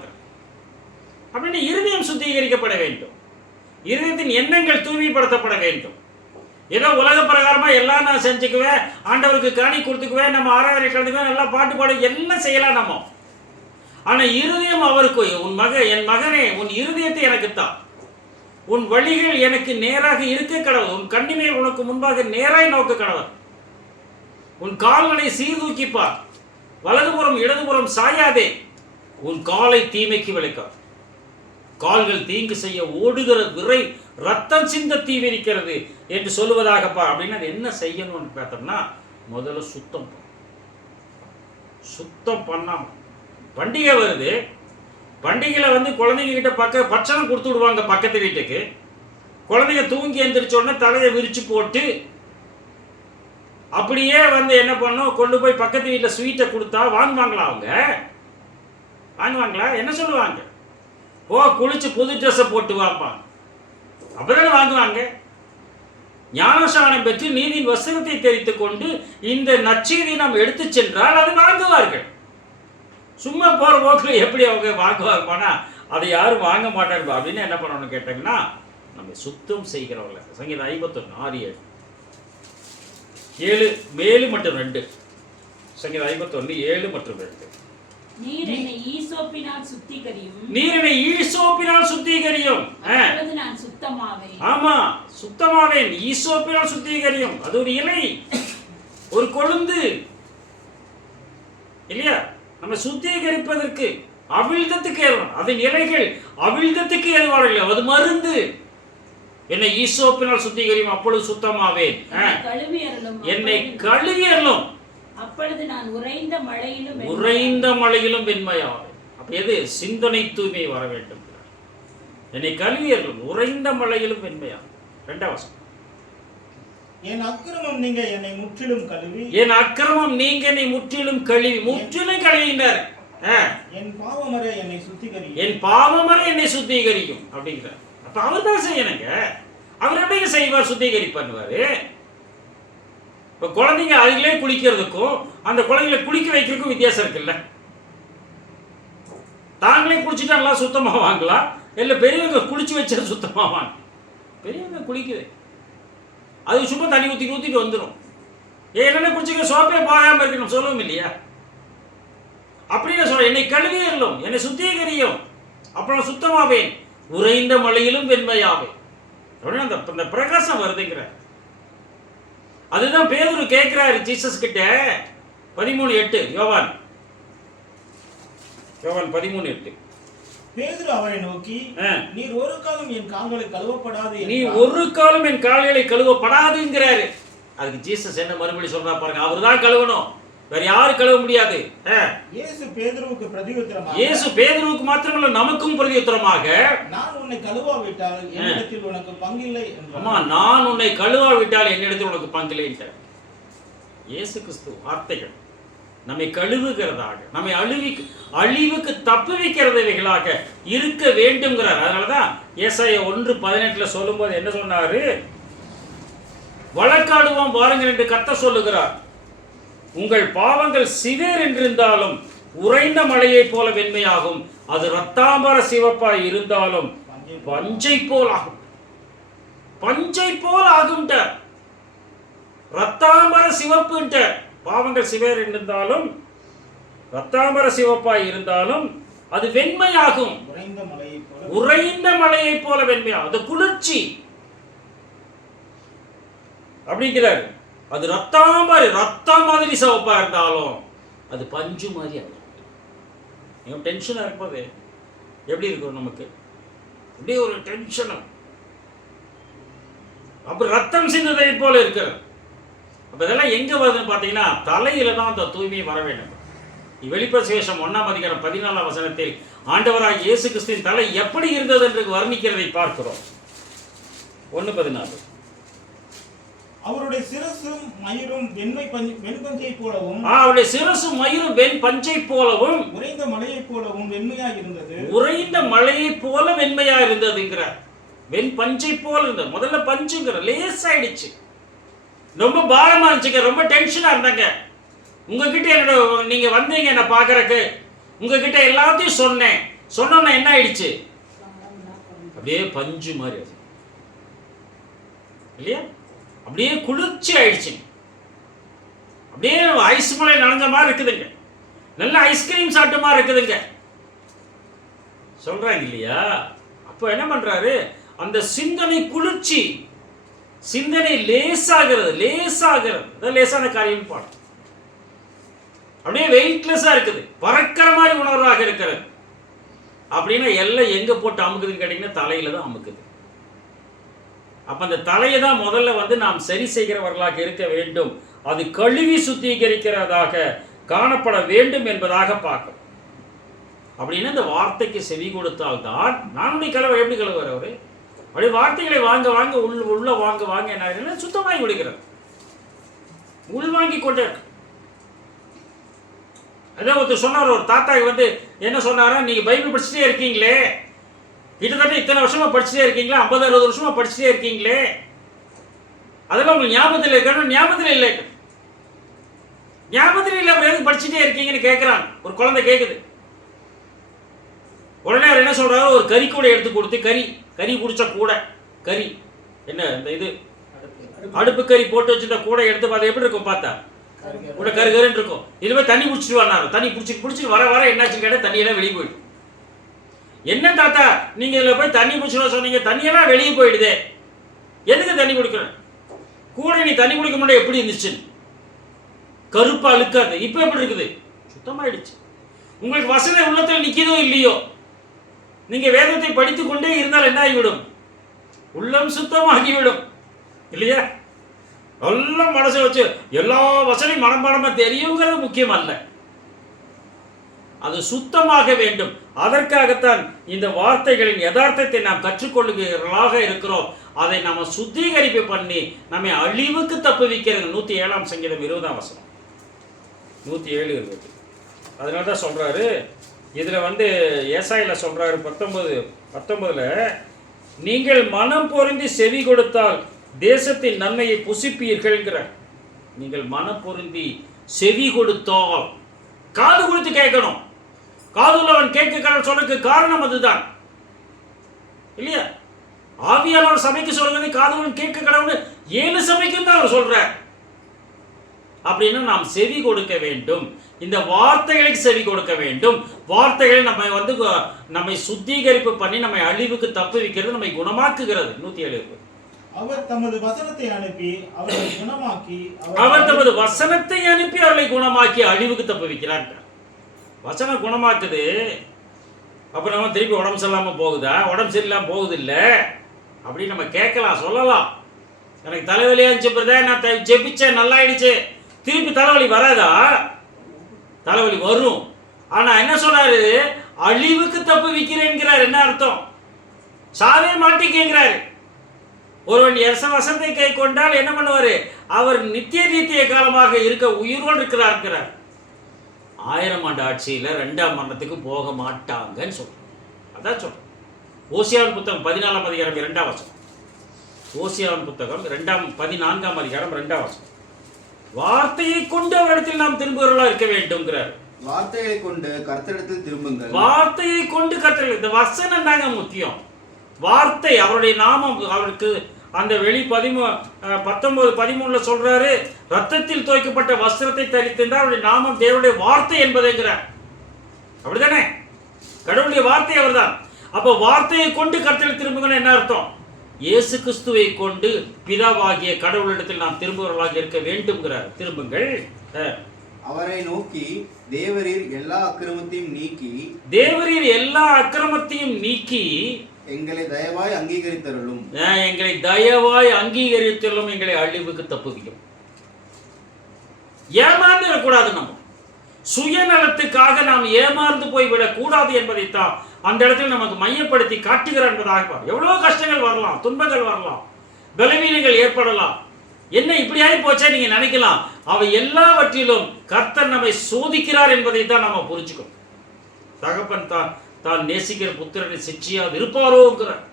அப்படின்னு இருதயம் சுத்திகரிக்கப்பட வேண்டும். இருதயத்தின் எண்ணங்கள் தூய்மைப்படுத்தப்பட வேண்டும். ஏதோ உலக பிரகாரமா எல்லாம் நான் செஞ்சுக்குவேன், ஆண்டவருக்கு காணி கொடுத்துக்குவேன், நம்ம ஆராதனை கலந்துக்குவேன், நல்லா பாட்டு பாடு எல்லாம் செய்யலாம் நம்ம. ஆனா இருதயம் அவருக்கு, என் மகனே உன் இருதயத்தை எனக்குத்தான், உன் வழிகள் எனக்கு நேராக இருக்க கடவுள், உன் கண்ணிமேல் உனக்கு முன்பாக நேராய் நோக்க கடவுள், உன் கால்களை சீர்தூக்கிப்பார், வலதுபுறம் இடதுபுறம் சாயாதே, உன் காலை தீமைக்கு விளைக்கார். கால்கள் தீங்கு செய்ய ஓடுகிற விரை ரத்தம் சிந்த தீவிரிக்கிறது என்று சொல்லுவதாகப்பா. அப்படின்னா என்ன செய்யணும்னு பார்த்தோம்னா, முதல்ல சுத்தம் பண்ணாம. பண்டிகை வருது, பண்டிகையில் வந்து குழந்தைங்க கிட்ட பட்சணம் கொடுத்து விடுவாங்க பக்கத்து வீட்டுக்கு. குழந்தைங்க தூங்கி எந்திரிச்ச உடனே தலையை விரிச்சு போட்டு அப்படியே வந்து என்ன பண்ணும், கொண்டு போய் பக்கத்து வீட்டில் ஸ்வீட்டை கொடுத்தா வாங்குவாங்களா? அவங்க வாங்குவாங்களா? என்ன சொல்லுவாங்க? குளிச்சு புது ட்ரெஸ்ஸை போட்டு வாப்பாங்க, அப்பதானே வாங்குவாங்க. ஞானசானம் பெற்று நீதியின் வஸ்திரத்தை தெரித்து கொண்டு இந்த நற்செய்தி நாம் எடுத்து சென்றால் அது வாங்குவார்கள். சும்மா போற போக்கில் எப்படி அவங்க வாங்குவாங்கப்பானா அதை யாரும் வாங்க மாட்டாங்க. அப்படின்னு என்ன பண்ணணும்னு கேட்டாங்கன்னா, நம்ம சுத்தம் செய்கிறவங்கள. சங்கீதம் 51, 6, 7 மற்றும் 2. சங்கீதம் 51, 7 மற்றும் 2. நீர் என்னை ஈசோப்பினால் சுத்திகரியும். நான் சுத்தமாவேன். ஆமா, சுத்தமாவேன். ஈசோப்பினால் சுத்திகரியும். அது ஒரு இலை, ஒரு கொழுந்து இல்லையா? நம்ம சுத்திகரிப்பதற்கு அவிழ்தத்துக்கு ஏறும். அதன் இலைகள் அவிழ்தத்துக்கு ஏதுவாக, அது மருந்து. என்னை ஈசோப்பினால் சுத்திகரியும், அப்பொழுது சுத்தமாவேன். என்னை கழுவி அருளும், அப்பொழுது நான் உறைந்த மழையிலும் வெண்மையாவேன். அப்ப எது? சிந்தனை தூய்மை வர வேண்டும். என்னை கழுவி அருளும், உறைந்த மழையிலும் வெண்மையாவேன். 2ஆம் வசனம். என் அக்கிரமம் நீங்க என்னை முற்றிலும் கழுவி. என் அக்கிரமம் நீங்க என்னை முற்றிலும் கழுவி. முற்றிலும் கழுவினார். என் பாவமறை என்னை சுத்திகரியும். என் பாவமறை என்னை சுத்திகரியும் அப்படிங்கிறார். அப்ப அவர் தான் செய்யணுங்க. அவர் எப்படி செய்வார்? சுத்திகரி பண்ணுவாரு. இப்ப குழந்தைங்க அதுகளே குளிக்கிறதுக்கும் அந்த குழந்தைகளை குளிக்க வைக்கிறதுக்கும் வித்தியாசம் இருக்குல்ல. தாங்களே குளிச்சுட்டா நல்லா சுத்தமா வாங்கலாம், இல்ல பெரியவங்க குளிச்சு வச்சா சுத்தமா வாங்க. பெரியவங்க குளிக்குது, அது சும்மா தண்ணி ஊற்றிட்டு வந்துடும். என்னென்ன குடிச்சுக்க சோப்பே போகாமல் இருக்கணும் சொல்லவும் இல்லையா? அப்படின்னு சொல்ல, என்னை கழுவியறலும், என்னை சுத்திகரியும், அப்புறம் சுத்தமாவேன், உறைந்த மழையிலும் வெண்மையாவேன். அப்படின்னு அந்த பிரகாசம் வருதுங்கிற. அதுதான் பேதுரு கேட்கிறாரு ஜீசஸ் கிட்ட. 13:8 யோவான் 13:8. பேதுரு அவரை நோக்கி, நீர் ஒரு காலம் என் கால்களை கழுவப்படாது. நீ ஒரு காலம் என் கால்களை கழுவப்படாதுங்கிறாரு. அதுக்கு ஜீசஸ் என்ன மறுபடி சொல்றா பாருங்க. அவர் தான் கழுவணும். வேற யாரும் கழுவ முடியாது. இயேசு பேதுருவுக்கு பிரதியுத்தரமாக, இயேசு பேதுருவுக்கு மாத்திரமல்ல நமக்கும் பிரதியுத்தரமாக, நான் உன்னை கழுவாவிட்டால் என்னிடத்தில் உனக்கு பங்கில்லை என்றார். ஆமா, நான் உன்னை கழுவாவிட்டால் என்னிடத்தில் உனக்கு பங்கில்லை என்றார். இயேசு கிறிஸ்து வார்த்தைகள் நம்மை கழுவுகிறதாக, நம்மை அழிவுக்கு தப்புவிக்கிறவைகளாக இருக்க வேண்டும்ங்கிறார். அதனாலதான் ஏசாயா 1:18 சொல்லும்போது என்ன சொன்னாரு? வழக்காடுவோம் வாருங்கள் என்று கர்த்தர் சொல்லுகிறார். உங்கள் பாவங்கள் சிவேர் என்றிருந்தாலும் உறைந்த மழையைப் போல வெண்மையாகும், அது ரத்தாம்பர சிவப்பாய் இருந்தாலும் பஞ்சை போல் ஆகும். பஞ்சை போல் ஆகும். ரத்தாம்பர சிவப்பு. பாவங்கள் சிவேர் என்றிருந்தாலும் ரத்தாம்பர சிவப்பாய் இருந்தாலும் அது வெண்மையாகும், உறைந்த மழையைப் போல வெண்மையாகும். அது குளிர்ச்சி அப்படிங்கிறார். அது ரத்தம் மாதிரி சிவப்பா இருந்தாலும் அது பஞ்சு மாதிரி ஆகும். டென்ஷனா இருப்பது எப்படி இருக்கும் நமக்கு? அப்படியே ஒரு டென்ஷன். அப்ப ரத்தம் சிந்ததை போல இருக்கிறது. அப்ப இதெல்லாம் எங்க வருதுன்னு பாத்தீங்கன்னா தலையில தான் அந்த தூய்மை வர வேண்டும். வெளிப்படுத்தின விசேஷம் 1:14 ஆண்டவராகிய இயேசு கிறிஸ்துவின் தலை எப்படி இருந்தது என்று வர்ணிக்கிறதை பார்க்கிறோம். 1:14 அவருடைய சிரசும் மயிரும் வெண்பஞ்சை போலவும், அவருடைய சிரசும் மயிரும் வெண் பஞ்சை போலவும் உறைந்த மலையை போலவும் வெண்மையாக இருந்தது. உறைந்த மலையை போல வெண்மையா இருந்ததுங்கிற. வெண் பஞ்சை போல இருந்தது. முதல்ல பஞ்சுங்கிற லேசாயிடுச்சு. ரொம்ப பாரமா இருந்துச்சுங்க, ரொம்ப டென்ஷனா இருந்தாங்க. உங்ககிட்ட என்னோட நீங்க வந்தீங்க என்ன பாக்குறக்கு, உங்ககிட்ட எல்லாத்தையும் சொன்னோன்னா என்ன ஆயிடுச்சு? அப்படியே பஞ்சு மாதிரி இல்லையா? அப்படியே குளிர்ச்சி ஆயிடுச்சு. அப்படியே ஐஸ் மலை நனைஞ்ச மாதிரி இருக்குதுங்க. நல்ல ஐஸ்கிரீம் சாப்பிட்ட மாதிரி இருக்குதுங்க சொல்றாங்க இல்லையா? அப்போ என்ன பண்றாரு? அந்த சிந்தனை குளிர்ச்சி, சிந்தனை லேசாகிறது. லேசான காரியம் பாடம். அப்படியே வெயிட்லெஸ்ஸா இருக்குது, பறக்கிற மாதிரி உணர்வாக இருக்கிறது. அப்படின்னா எல்லாம் எங்க போட்டு அமுக்குதுன்னு கேட்டீங்கன்னா தலையில தான் அமுக்குது. அப்ப அந்த தலையை தான் முதல்ல நாம் சரி செய்கிறவர்களாக இருக்க வேண்டும். அது கழுவி சுத்திகரிக்கிறதாக காணப்பட வேண்டும் என்பதாக பார்க்கணும். அப்படின்னா இந்த வார்த்தைக்கு செவி கொடுத்தால்தான் நான் கழுவ எப்படி கழுவுற அவரு? அப்படி வார்த்தைகளை வாங்க உள்ள வாங்க என்ன சுத்தமாகி விடுகிறார். உள்வாங்கி கொண்டே. அதான் ஒருத்தர் சொன்னார், ஒரு தாத்தாக்கு என்ன சொன்னாரா, நீங்க பைபிள் படிச்சுட்டே இருக்கீங்களே, கிட்டத்தட்ட இத்தனை வருஷமா படிச்சுட்டே இருக்கீங்களா, 50-60 வருஷமா படிச்சுட்டே இருக்கீங்களே, அதெல்லாம் உங்களுக்கு ஞாபகத்தில் இருக்கணும். ஞாபகத்தில் இல்லை அப்புறம் எதுக்கு படிச்சுட்டே இருக்கீங்கன்னு கேட்குறாங்க. ஒரு குழந்தை கேட்குது. உடனே அவர் என்ன சொல்றாரு, ஒரு கறி கூட எடுத்து கொடுத்து, கறி பிடிச்ச கூடை, கறி என்ன இந்த இது அடுப்பு கறி போட்டு வச்சுட்ட கூடை எடுத்து பார்த்தா எப்படி இருக்கும்? பார்த்தா கூட கருன்னு இருக்கும். இதுவே தண்ணி குடிச்சிட்டு வராரு. தண்ணி பிடிச்சிட்டு வர என்னாச்சுன்னு கேட்டால் தண்ணியெல்லாம் வெளியே போயிடும். என்ன தாத்தா நீங்க இதில் போய் தண்ணி குடிச்சுட சொன்னீங்க, தண்ணியெல்லாம் வெளியே போயிடுதே, எதுக்கு தண்ணி குடிக்கணும்? கூட நீ தண்ணி குடிக்க முடியாது எப்படி இருந்துச்சு? கருப்பா அழுக்காது. இப்போ எப்படி இருக்குது? சுத்தமாயிடுச்சு. உங்களுக்கு வசதி உள்ளத்தில் நிற்கிதோ இல்லையோ, நீங்க வேதத்தை படித்துக் கொண்டே இருந்தால் என்ன ஆகிவிடும்? உள்ளம் சுத்தமாகிவிடும் இல்லையா? எல்லாம் மனசை வச்சு எல்லா வசனையும் மனப்பாடமா தெரியுங்கிறது முக்கியம் அல்ல. அது சுத்தமாக வேண்டும். அதற்காகத்தான் இந்த வார்த்தைகளின் யதார்த்தத்தை நாம் கற்றுக்கொள்ளுகிறவர்களாக இருக்கிறோம். அதை நாம சுத்திகரிப்பு பண்ணி நம்மை அழிவுக்கு தப்புவிக்கிறது. 107 சங்கீதம் 20 வசனம், 107:20. அதனால தான் சொல்றாரு இதுல ஏசாயில சொல்றாரு 19:19 நீங்கள் மனம் பொருந்தி செவி கொடுத்தால் தேசத்தின் நன்மையை புசிப்பீர்கள். நீங்கள் மனம் பொருந்தி செவி கொடுத்தால், காது கொடுத்து கேட்கணும். காதுள்ளவன் கேட்க சொல்றதுக்கு காரணம் அதுதான் இல்லையா? ஆவியானவர் சபைக்கு சொல்றது காதுள்ளவன் கேட்க கடவுள் 7 சபைக்கும் தான் அவர் சொல்ற. அப்படின்னா நாம் செவி கொடுக்க வேண்டும். இந்த வார்த்தைகளுக்கு செவி கொடுக்க வேண்டும். வார்த்தைகள் நம்மை சுத்திகரிப்பு பண்ணி நம்மை அழிவுக்கு தப்பு வைக்கிறது, நம்மை குணமாக்குகிறது. 107. அவர் தமது வசனத்தை அனுப்பி அவர்களை குணமாக்கி அழிவுக்கு தப்பு வைக்கிறார். வசனம் குணமாக்குது. அப்புறம் நம்ம திருப்பி உடம்பு சரியில்லாமல் போகுதா? உடம்பு சரியில்லாமல் போகுது இல்லை அப்படின்னு நம்ம கேட்கலாம், சொல்லலாம். எனக்கு தலைவலியா இருந்துச்சு, நான் ஜெபிச்சேன், நல்லாயிடுச்சு, திருப்பி தலைவலி வராதா? தலைவலி வரும். ஆனா என்ன சொல்றாரு? அழிவுக்கு தப்புவிக்கிறேன்கிறார். என்ன அர்த்தம்? சாவே மாட்டிக்கிறாரு. ஒருவன் வசனத்தை கை கொண்டால் என்ன பண்ணுவாரு? அவர் நித்திய காலமாக இருக்க உயிரோடு இருக்கிறார். 1000 ஆண்டு ஆட்சியில் 2ஆம் மரணத்துக்கு போக மாட்டாங்கன்னு சொல்றேன். அதான் சொல்றேன். ஓசியாவின் புத்தகம் 14ஆம் அதிகாரம் 2ஆம் வசனம். ஓசியாவின் புத்தகம் 14ஆம் அதிகாரம் 2ஆம் வசனம். வார்த்தையை கொண்டு அவரிடத்தில் நாம் திரும்புகிறவர்களா இருக்க வேண்டும்ங்கிறார். வார்த்தைகளை கொண்டு கர்த்தரிடத்தில் திரும்புங்கள். வார்த்தையை கொண்டு கர்த்தர். இந்த வசனம் தாங்க முக்கியம். வார்த்தை, அவருடைய நாமம். அவருக்கு அந்த வெளி 19:13 சொல்றாரு, ரத்தத்தில் துவைக்கப்பட்ட வஸ்திரத்தை தரித்திருந்தால் அவருடைய நாமம் தேவனுடைய வார்த்தை என்பதுங்கிறார். அப்படித்தானே? கடவுளுடைய வார்த்தை அவர்தான். அப்போ வார்த்தையை கொண்டு கர்த்தரிடத்தில் திரும்புங்கள் என்ன அர்த்தம்? இயேசு கிறிஸ்துவை கொண்டு பிதாவாகிய கடவுளிடத்தில் நாம் திரும்புகிறவர்களாக இருக்க வேண்டும்ங்கிறார். திரும்புங்கள். அவரை நோக்கி தேவரீர் எல்லா அக்கிரமத்தையும் நீக்கி, தேவரீர் எல்லா அக்கிரமத்தையும் நீக்கி எங்களை தயவாய் அங்கீகரித்தருளும். எங்களை தயவாய் அங்கீகரித்தருளும். எங்களை அழிவுக்கு தப்புவிக்கும். ஏமாந்து விடக்கூடாது. நம்ம சுயநலத்துக்காக நாம் ஏமாந்து போய்விடக் கூடாது என்பதைத்தான் அந்த இடத்தில் நமக்கு மையப்படுத்தி காட்டுகிறார் என்பதாக. எவ்வளவு கஷ்டங்கள் வரலாம், துன்பங்கள் வரலாம், பலவீனங்கள் ஏற்படலாம். என்ன இப்படியாகி போச்சே நீங்க நினைக்கலாம். அவை எல்லாவற்றிலும் கர்த்தர் நம்மை சோதிக்கிறார் என்பதைத்தான் நம்ம புரிஞ்சுக்கணும். தகப்பன் தான் நேசிக்கிற புத்திரனை சிட்சியாது இருப்பாரோங்கிறார்.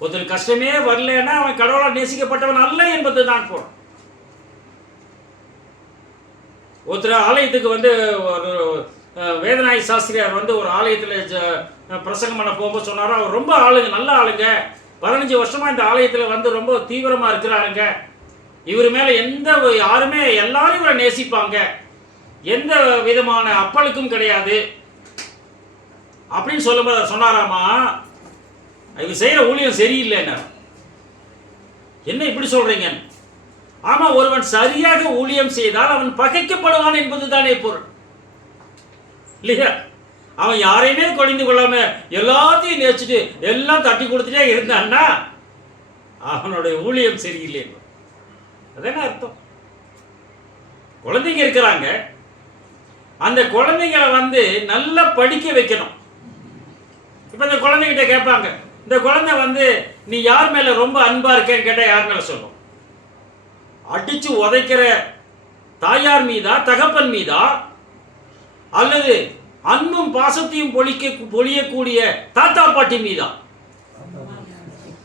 ஒருத்தர் கஷ்டமே வரலன்னா அவன் கடவுளால் நேசிக்கப்பட்டவன் அல்ல என்பது தான் போறோம். ஒருத்தர் ஆலயத்துக்கு வேதநாயக சாஸ்திரியார் ஒரு ஆலயத்தில் பிரசங்கம் பண்ண போகும்போது சொன்னாரோ, அவர் ரொம்ப ஆளுங்க, நல்ல ஆளுங்க, 15 வருஷமா இந்த ஆலயத்தில் ரொம்ப தீவிரமா இருக்கிறாருங்க, இவர் மேல யாருமே எல்லாரும் இவரை நேசிப்பாங்க, எந்த விதமான அப்பழுக்கும் கிடையாது அப்படின்னு சொல்லும்போது சொன்னாராமா, இவர் செய்யற ஊழியம் சரியில்லை. என்ன இப்படி சொல்றீங்க? ஆமா, ஒருவன் சரியாக ஊழியம் செய்தால் அவன் பகைக்கப்படுவான் என்பதுதானே பொருள் இல்லையா? அவன் யாரையுமே கொடிந்து கொள்ளாம எல்லாத்தையும் நேசிச்சுட்டு எல்லாம் தட்டி கொடுத்துட்டே இருந்தான்னா அவனுடைய ஊழியம் சரியில்லை. அதான அர்த்தம். குழந்தைங்க இருக்கிறாங்க, அந்த குழந்தைங்களை நல்லா படிக்க வைக்கணும். இப்ப இந்த குழந்தைகிட்ட கேட்பாங்க, இந்த குழந்தை நீ யார் மேல ரொம்ப அன்பா இருக்கேன்னு கேட்டா யார் மேல சொல்லும்? அடிச்சு உதைக்கிற தாயார் மீதா, தகப்பன் மீதா, அல்லது அன்பும் பாசத்தையும் பொழியக்கூடிய தாத்தா பாட்டி மீதா?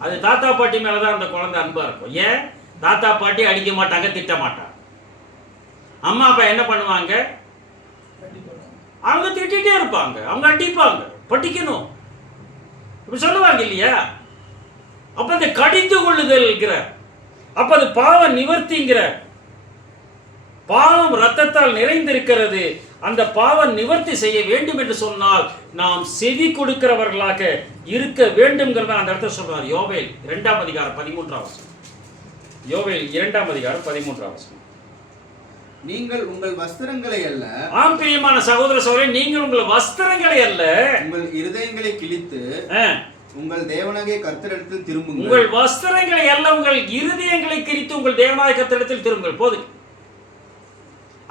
அது தாத்தா பாட்டி மேலதான் அந்த குழந்தை அன்பா இருக்கும். ஏன்? தாத்தா பாட்டி அடிக்க மாட்டாங்க, திட்ட மாட்டாங்க. அம்மா அப்பா என்ன பண்ணுவாங்க? அவங்க திட்டிகிட்டே இருப்பாங்க, அவங்க அடிப்பாங்க, படிக்கணும் இப்படி சொல்லுவாங்க இல்லையா? அப்ப இந்த கடிந்து கொள்ளுதல்ங்கிற, அப்ப அது பாவ நிவர்த்திங்கிற. பாவம் ரத்தத்தால் நிறைந்திருக்கிறது. அந்த பாவ நிவர்த்தி செய்ய வேண்டும் என்று சொன்னால் நாம் செவி கொடுக்கிறவர்களாக இருக்க வேண்டும்ங்கிறத அந்த இடத்துல சொல்றார். யோவேல் 2ஆம் அதிகாரம் 13ஆம் வசனம். யோவேல் 2ஆம் அதிகாரம் 13ஆம் வசனம். நீங்கள் உங்கள் வஸ்திரங்களை அல்ல, ஆம் பிரியமான சகோதர சகோதரி, நீங்கள் உங்கள் வஸ்திரங்களை அல்ல, உங்கள் இருதயங்களை கிழித்து உங்கள் தேவனாகிய கர்த்தரிடத்தில் திரும்புங்கள். உங்கள் வஸ்திரங்களை அல்ல, உங்கள் இருதயங்களை கிழித்து உங்கள் தேவனாகிய கர்த்தரிடத்தில் திரும்புங்கள். போது.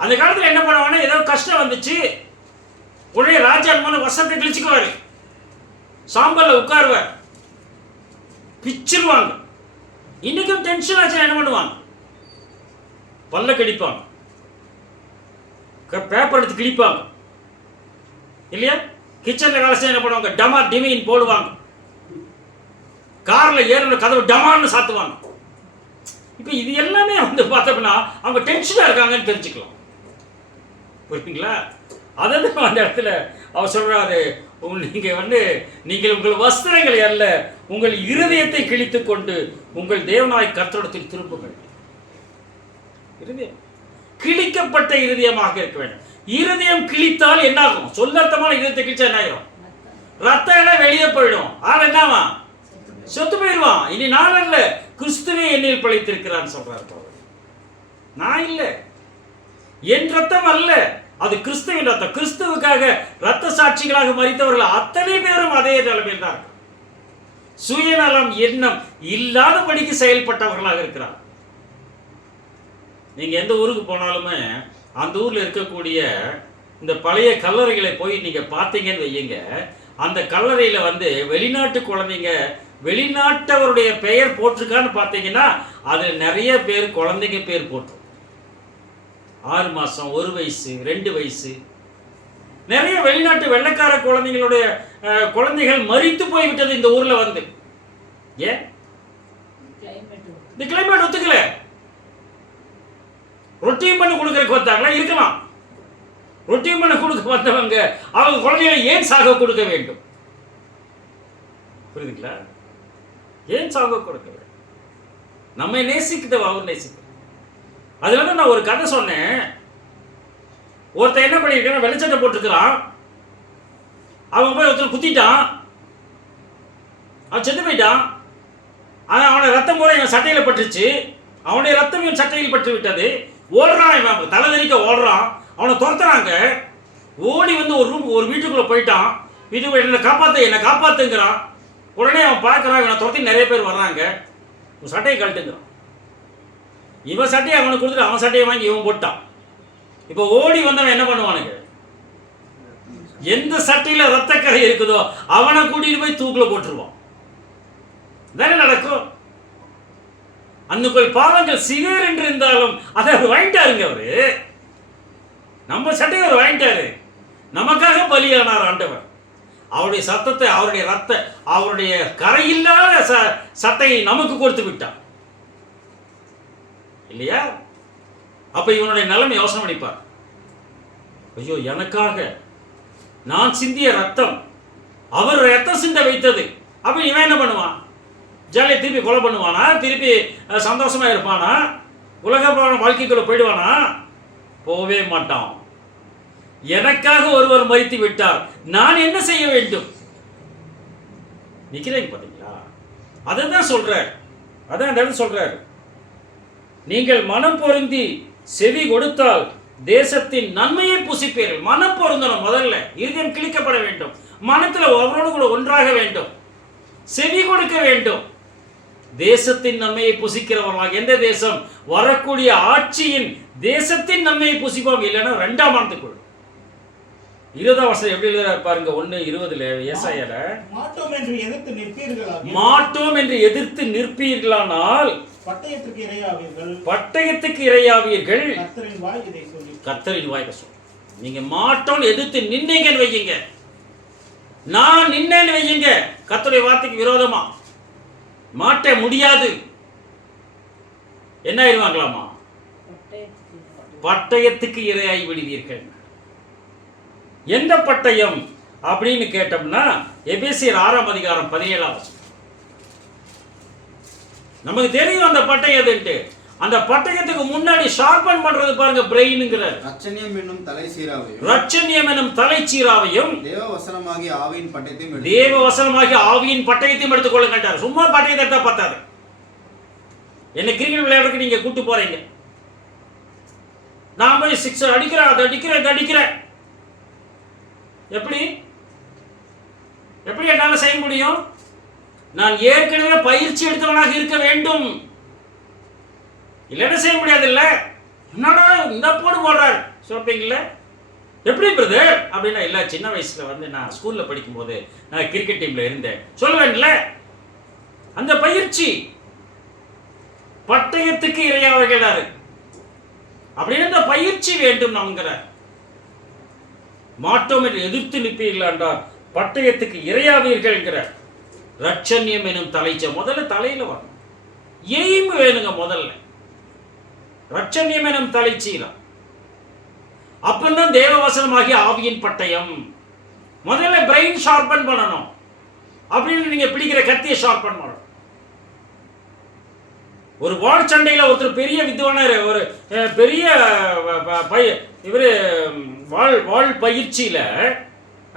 அந்த காலத்துல என்ன பண்ணுவாங்கன்னா, ஏதோ கஷ்டம் வந்துச்சு, உடனே ராஜான் வஸ்திரத்தை கிழிச்சுக்குவாரு, சாம்பல்ல உட்காருவார், பிச்சிருவாங்க. இன்னைக்கும் டென்ஷன் ஆச்சு என்ன பண்ணுவாங்க? பல்ல கடிப்பாங்க, பேப்பர் எடுத்து கிழிப்பாங்க இல்லையா? கிச்சன்ல வேலை செய்ய என்ன பண்ணுவாங்க? டமா டிமின் போடுவாங்க, கார்ல ஏறின கதவு டமான்னு சாத்துவாங்க. இப்ப இது எல்லாமே பார்த்தோம்னா அவங்க டென்ஷனா இருக்காங்கன்னு தெரிஞ்சுக்கலாம். புரியுங்களா? அதான் அந்த இடத்துல அவர் சொல்றாரு, நீங்கள் உங்கள் வஸ்திரங்களை அல்ல, உங்கள் இருதயத்தை கிழித்துக் கொண்டு உங்கள் தேவனாய் கர்த்தரிடத்தில் திரும்புங்கள். இருதயம் கிழிக்கப்பட்ட இருதயமாக இருக்க வேண்டும். இருதயம் கிழித்தால் என்ன ஆகும்? சொல்லர்த்தமான இருதயத்தை கிழிச்சா என்ன ஆகும்? ரத்தம் எல்லாம் வெளியே போயிடும். ஆள் என்னவா? செத்து போயிடுவான். இனி நான் அல்ல, கிறிஸ்துவே என்னில் பிழைத்திருக்கிறான்னு சொல்றாரு. நான் இல்ல, என் ரத்தம் அல்ல, அது கிறிஸ்துவின் ரத்தம். கிறிஸ்துவுக்காக ரத்த சாட்சிகளாக மரித்தவர்கள் அத்தனை பேரும் அதே நிலைமையில் தான் இருக்கு. சுயநலம் எண்ணம் இல்லாதபடிக்கு செயல்பட்டவர்களாக இருக்கிறார். நீங்க எந்த ஊருக்கு போனாலுமே அந்த ஊர்ல இருக்கக்கூடிய இந்த பழைய கல்லறைகளை போய் நீங்கள் பார்த்தீங்கன்னு வையுங்க, அந்த கல்லறையில் வந்து வெளிநாட்டு குழந்தைங்க, வெளிநாட்டவருடைய பெயர் போட்டிருக்கான்னு பார்த்தீங்கன்னா அதில் நிறைய பேர் குழந்தைங்க பேர் போட்டிருக்கும். 6 மாதம், 1 வயசு, 2 வயசு. நிறைய வெளிநாட்டு வெள்ளைக்கார குழந்தைங்களுடைய குழந்தைகள் மரித்து போய்விட்டது இந்த ஊரில் வந்து. ஏன்? இந்த கிளைமேட் ஒத்துக்கல. ரொட்டியும் பண்ணி கொடுக்கறதுக்கு வந்தாங்களா? இருக்கலாம். ரொட்டியும் பண்ணி கொடுக்க வந்தவங்க அவங்க குழந்தைகளை ஏன் சாக கொடுக்க வேண்டும்? புரியுதுங்களா? ஏன் சாக கொடுக்க வேண்டும்? நம்மை நேசிக்கிட்டவ அவர் நேசிக்க. அதுல தான் நான் ஒரு கதை சொன்னேன். ஒருத்தன் என்ன பண்ணிருக்கான், வெளிச்சட்டை போட்டுருக்கிறான். அவன் போய் ஒருத்தர் குத்திட்டான், அவன் செத்து போயிட்டான். ஆனால் அவனை ரத்தம் போல இவன் சட்டையில் பட்டுருச்சு. அவனுடைய ரத்தம் இவன் சட்டையில் பட்டு விட்டது. ஓடுறான், இவன் தலை தெறிக்க ஓடுறான். அவனை துரத்துறாங்க. ஓடி வந்து ஒரு வீட்டுக்குள்ளே போயிட்டான். வீட்டுக்குள்ள என்னை காப்பாத்துங்கிறான். உடனே அவன் பார்க்குறான், இவனை துரத்தி நிறைய பேர் வர்றாங்க. உன் சட்டையை கழட்டுங்கிறான். இவன் சட்டையை அவனுக்கு கொடுத்துட்டு அவன் சட்டையை வாங்கி இவன் போட்டான். இப்போ ஓடி வந்தவன் என்ன பண்ணுவானுங்க, எந்த சட்டையில் ரத்தக்கரை இருக்குதோ அவனை கூட்டிட்டு போய் தூக்கில் போட்டுருவான். தானே நடக்கும். அன்னுக்குள் பாவங்கள் சிவேர் என்று இருந்தாலும் அதை அவர் வாங்கிட்டாருங்க. அவரு நம்ம சட்டையை அவர் வாங்கிட்டாரு. நமக்காக பலியானார் ஆண்டவர். அவருடைய சத்தத்தை, அவருடைய அவருடைய கரையில்லாத சட்டையை நமக்கு கொடுத்து விட்டார் இல்லையா? அப்ப இவனுடைய நிலைமை யோசனை பண்ணிப்பார். ஐயோ, எனக்காக நான் சிந்திய ரத்தம் அவர் ரத்தம் சிந்த வைத்தது. அப்ப இவன் என்ன பண்ணுவான்? ஜாலியை திருப்பி கொலை பண்ணுவானா? திருப்பி சந்தோஷமா இருப்பானா? உலக வாழ்க்கைக்குள்ள போயிடுவானா? போவே மாட்டான். எனக்காக ஒருவர் மரித்து விட்டார், நான் என்ன செய்ய வேண்டும்? நிக்கிறேன் பாத்தீங்களா? அதான் சொல்றார். அதான் சொல்றார், நீங்கள் மனம் பொருந்தி செவி கொடுத்தால் தேசத்தின் நன்மையை புசிப்பீர்கள். மனம் பொருந்தணும். முதல்ல இருதயம் கிழிக்கப்பட வேண்டும். மனத்தில் அவரோடு கூட ஒன்றாக வேண்டும். செவி கொடுக்க வேண்டும். தேசத்தின் நன்மையை புசிக்கிறவர்களாக. எந்த தேசம்? வரக்கூடிய ஆட்சியின் தேசத்தின் நன்மையை புசிப்போம். இல்லைன்னா 2ஆம் ஆண்டுக்குள் 20ஆம் வருஷம் எப்படி எழுதுறாரு பாருங்க. 1:20 ஏசாயால, மாட்டோம் என்று எதிர்த்து நிற்பீர்களானால் பட்டயத்துக்கு இரையாவீர்கள். கர்த்தரின் வாய் சொல்லு. நீங்க மாட்டோம் எதிர்த்து நின்னீங்கன்னு வையுங்க, நான் நின்னேன்னு வையுங்க, கர்த்தருடைய வார்த்தைக்கு விரோதமா மாட்ட முடியாது. என்ன ஆயிடுவாங்களாமா? பட்டயத்துக்கு இரையாகி விடுவீர்கள். எந்த பட்டயம் அப்படின்னு கேட்டோம்னா எபேசியர் 6ஆம் அதிகாரம் 17ஆம் வசனம். நமக்கு தெரியும் அந்த பட்டயம் எதுன்ட்டு. அந்த பட்டயத்துக்கு முன்னாடி ஷார்பன் பண்றது பாருங்க, பிரெயின்ங்கறார். ரட்சணியம் என்னும் தலைச்சீராவையும் தேவ வசனமாகிய ஆவியின் பட்டயத்தையும் எடுத்துக்கொள்ளுங்கட்டார். சும்மா பட்டயத்தை எடுத்தா பத்தாது. என்ன கிரிக்கெட் விளையாடுறதுக்கு நீங்க கூட்டு போறீங்க, நான் போய் 6 அடிக்கிறேன், அது அடிக்கிறேன். எப்படி என்னால செய்ய முடியும்? நான் ஏற்கனவே பயிற்சி எடுத்தவனாக இருக்க வேண்டும். இல்லைன்னா செய்ய முடியாது. இல்ல என்னடா இந்த போடுறாரு சொல்றீங்களா? எப்படி பிரதர் அப்படின்னா, இல்ல சின்ன வயசுல வந்து நான் ஸ்கூல்ல படிக்கும் போது நான் கிரிக்கெட் டீம்ல இருந்தேன் சொல்லுவேன்ல. அந்த பயிற்சி பட்டயத்துக்கு இரையாவீர்கள் அப்படின்னு அந்த பயிற்சி வேண்டும் நமங்கிறார். மாட்டோம் என்று எதிர்த்து நிற்பீர்கள் என்றால் பட்டயத்துக்கு இரையாவீர்கள் என்கிறார். ரட்சண்யம் எனும் தலைச்ச முதல்ல தலையில வரணும். எய்ம் வேணுங்க முதல்ல. ரட்சண்யம் எனும் தலைச்சீரா. அப்பந்தான் தேவவசனமாகிய ஆவியின் பட்டயம். முதல்ல பிரெயின் ஷார்பன் பண்ணணும். அப்படின்னு நீங்க பிடிக்கிற கத்தியை ஷார்பன் பண்ணணும். ஒரு வாள் சண்டையில் ஒருத்தர் பெரிய வித்வானார், ஒரு பெரிய இவர் வாள் பயிற்சியில்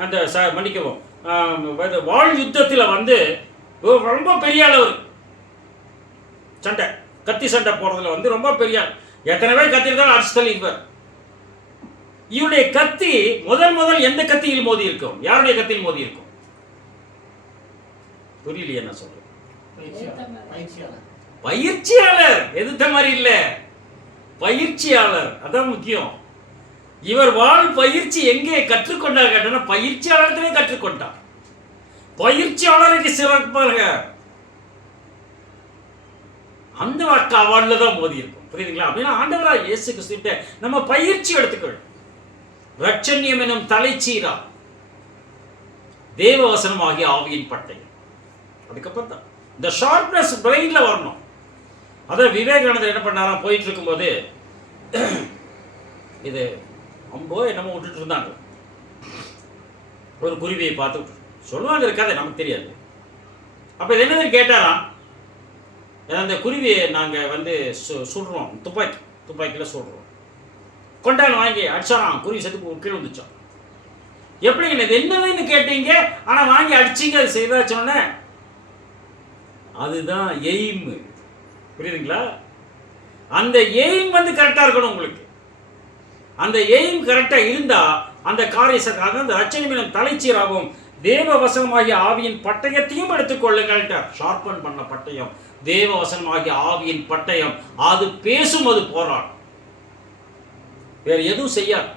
அந்த மன்னிக்கவும் வாள் யுத்தத்தில் வந்து ரொம்ப பெரிய அளவு சண்டை, கத்தி சண்டை போடுறதுல வந்து ரொம்ப பெரிய, எத்தனை பேர் கத்தி இருந்தாலும் அடிச்சு தள்ளிக்குவார். இவருடைய கத்தி முதல் எந்த கத்தியில் மோதி இருக்கும்? யாருடைய கத்தியில் மோதி இருக்கும்? புரியலையே என்ன சொல்றேன்? பயிற்சியாளர். எதிர்த்த மாதிரி இல்ல, பயிற்சியாளர். அதான் முக்கியம். இவர் வாழ் பயிற்சி எங்கே கற்றுக்கொண்டார் கேட்டா பயிற்சியாளர்களே கற்றுக்கொண்டார். பயிற்சியாளருக்கு சிறப்பாக அந்த வாக்கு அவார்டுல தான் மோதி இருக்கும். புரியுதுங்களா? அப்படின்னா ஆண்டவரா இயேசு கிறிஸ்துவிட்ட நம்ம பயிற்சி எடுத்துக்கணும். ரட்சண்யம் எனும் தலைச்சீரா தேவவசனம் ஆகிய ஆவியின் பட்டயம். அதுக்கப்புறம் தான் இந்த ஷார்ப்னஸ் பிரெயின்ல வரணும். அதான் விவேகானந்தர் என்ன பண்ணாராம், போயிட்டு இருக்கும்போது இது அம்போ என்னமோ விட்டுட்டு இருந்தாங்க. ஒரு குருவியை பார்த்து சொல்லுவாங்க இருக்காது, நமக்கு தெரியாது. அப்போ இது என்னது கேட்டாராம், அந்த குருவியை நாங்கள் வந்து சுடுறோம், துப்பாக்கியில் சுடுறோம். கொண்டாங்க வாங்கி அடிச்சாராம், குருவி செத்து கீழே வந்துச்சோம். எப்படிங்க இது என்னதுன்னு கேட்டீங்க, ஆனால் வாங்கி அடிச்சிங்க, அது செய்தாச்சோன்னே அதுதான் எய்ம். புரியுதுங்களா? அந்த எய்ம் வந்து கரெக்டாக இருக்கணும் உங்களுக்கு. அந்த எய்ம் கரெக்டாக இருந்தால் அந்த காரியசக்காக அந்த ரட்சணியின் தலைச்சீராகும் தேவ வசனமாகிய ஆவியின் பட்டயத்தையும் எடுத்துக்கொள்ளுங்கள். ஷார்பன் பண்ண பட்டயம் தேவ வசனமாகிய ஆவியின் பட்டயம். அது பேசும், அது போராடும், வேறு எதுவும் செய்யாது.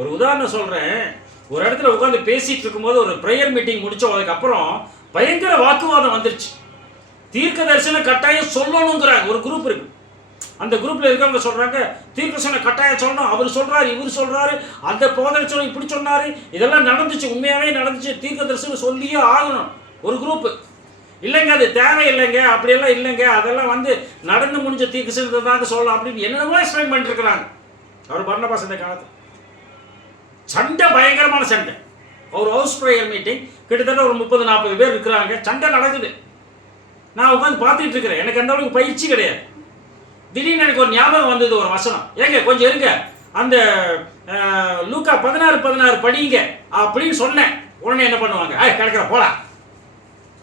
ஒரு உதாரணம் சொல்றேன். ஒரு இடத்துல உட்காந்து பேசிட்டு இருக்கும்போது ஒரு ப்ரேயர் மீட்டிங் முடிச்சோம். அதுக்கப்புறம் பயங்கர வாக்குவாதம் வந்துருச்சு. தீர்க்க தரிசனம் கட்டாயம் சொல்லணுங்கிறாங்க. ஒரு குரூப் இருக்கு, அந்த குரூப்ல இருக்கவங்க சொல்றாங்க தீர்க்க தரிசனம் கட்டாயம் சொல்லணும், அவர் சொல்றாரு, இவர் சொல்றாரு, அந்த போதனை சொல்ல இப்படி சொன்னாரு, இதெல்லாம் நடந்துச்சு, உண்மையாவே நடந்துச்சு, தீர்க்க தரிசனம் சொல்லியே ஆகணும். ஒரு குரூப் இல்லைங்க அது தேவையில்லைங்க, அப்படியெல்லாம் இல்லைங்க, அதெல்லாம் வந்து நடந்து முடிஞ்ச தீர்க்க தரிசனத்தை தாங்க சொல்லலாம் அப்படின்னு என்னென்னமோ எக்ஸ்பிளைன் பண்ணிட்டு இருக்கிறாங்க. அவர் பர்னபாஸ் இந்த காலத்து சண்டை, பயங்கரமான சண்டை. ஒரு ஹவுஸ் ப்ரேயர் மீட்டிங், கிட்டத்தட்ட ஒரு 30-40 பேர் இருக்கிறாங்க, சண்டை நடக்குது. நான் உட்காந்து பார்த்துட்டு இருக்கிறேன், எனக்கு அந்த அளவுக்கு பயிற்சி கிடையாது. திடீர்னு எனக்கு ஒரு ஞாபகம் வந்தது, ஒரு வசனம், ஏங்க கொஞ்சம் இருங்க, அந்த லூக்கா 16:16 படிங்க அப்படின்னு சொன்னேன். உடனே என்ன பண்ணுவாங்க, கிடக்கிற போடா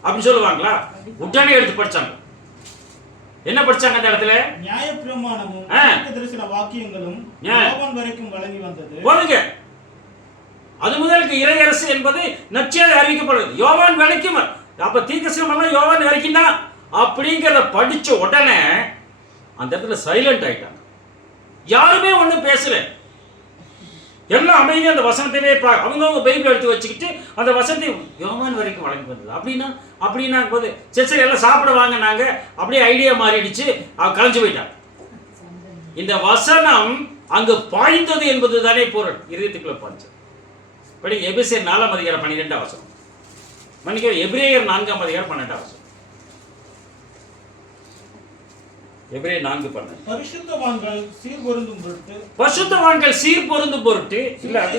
அப்படின்னு சொல்லுவாங்களா? உடனே எடுத்து படிச்சாங்க. என்ன படிச்சாங்க அந்த இடத்துல? நியாயப்பிரமாணமும் தீர்க்கதரிசன வாக்கியங்களும் யோவான் வரைக்கும் வழங்கி வந்தது. போதுங்க, அது முதலுக்கு இறையரசு என்பது நற்செய்தி அறிவிக்கப்படுது. யோவான் வரைக்கும், அப்ப தீர்க்கதரிசனம் எல்லாம் யோவான் வரைக்கும் தான் அப்படிங்கிறத படிச்ச உடனே அந்த இடத்துல சைலண்ட் ஆயிட்டாங்க. யாருமே ஒன்றும் பேசல, எல்லாம் அமைதியாக அந்த வசனத்தையே அவங்கவுங்க பைபிள் எடுத்து வச்சுக்கிட்டு அந்த வசனத்தை யோவான் வரைக்கும் வழங்கி வந்தது. அப்படின்னா போது சரி எல்லாம் சாப்பிட வாங்க, நாங்க அப்படியே ஐடியா மாறிடுச்சு, அவ கலைஞ்சு போயிட்டாங்க. இந்த வசனம் அங்கு பாய்ந்தது என்பது தானே பொருள். இருதயத்துக்குள்ள பாய்ஞ்சது. படி எபிரேயர் 4:12 மன்னிக்க, எபிரேயர் 4:12 எபிரேயர் 4:12 பரிசுத்தவான்கள் சீர்பொருந்தும் பொருட்டு, பரிசுத்தவான்கள் சீர்பொருந்தும் பொருட்டு இல்ல, அது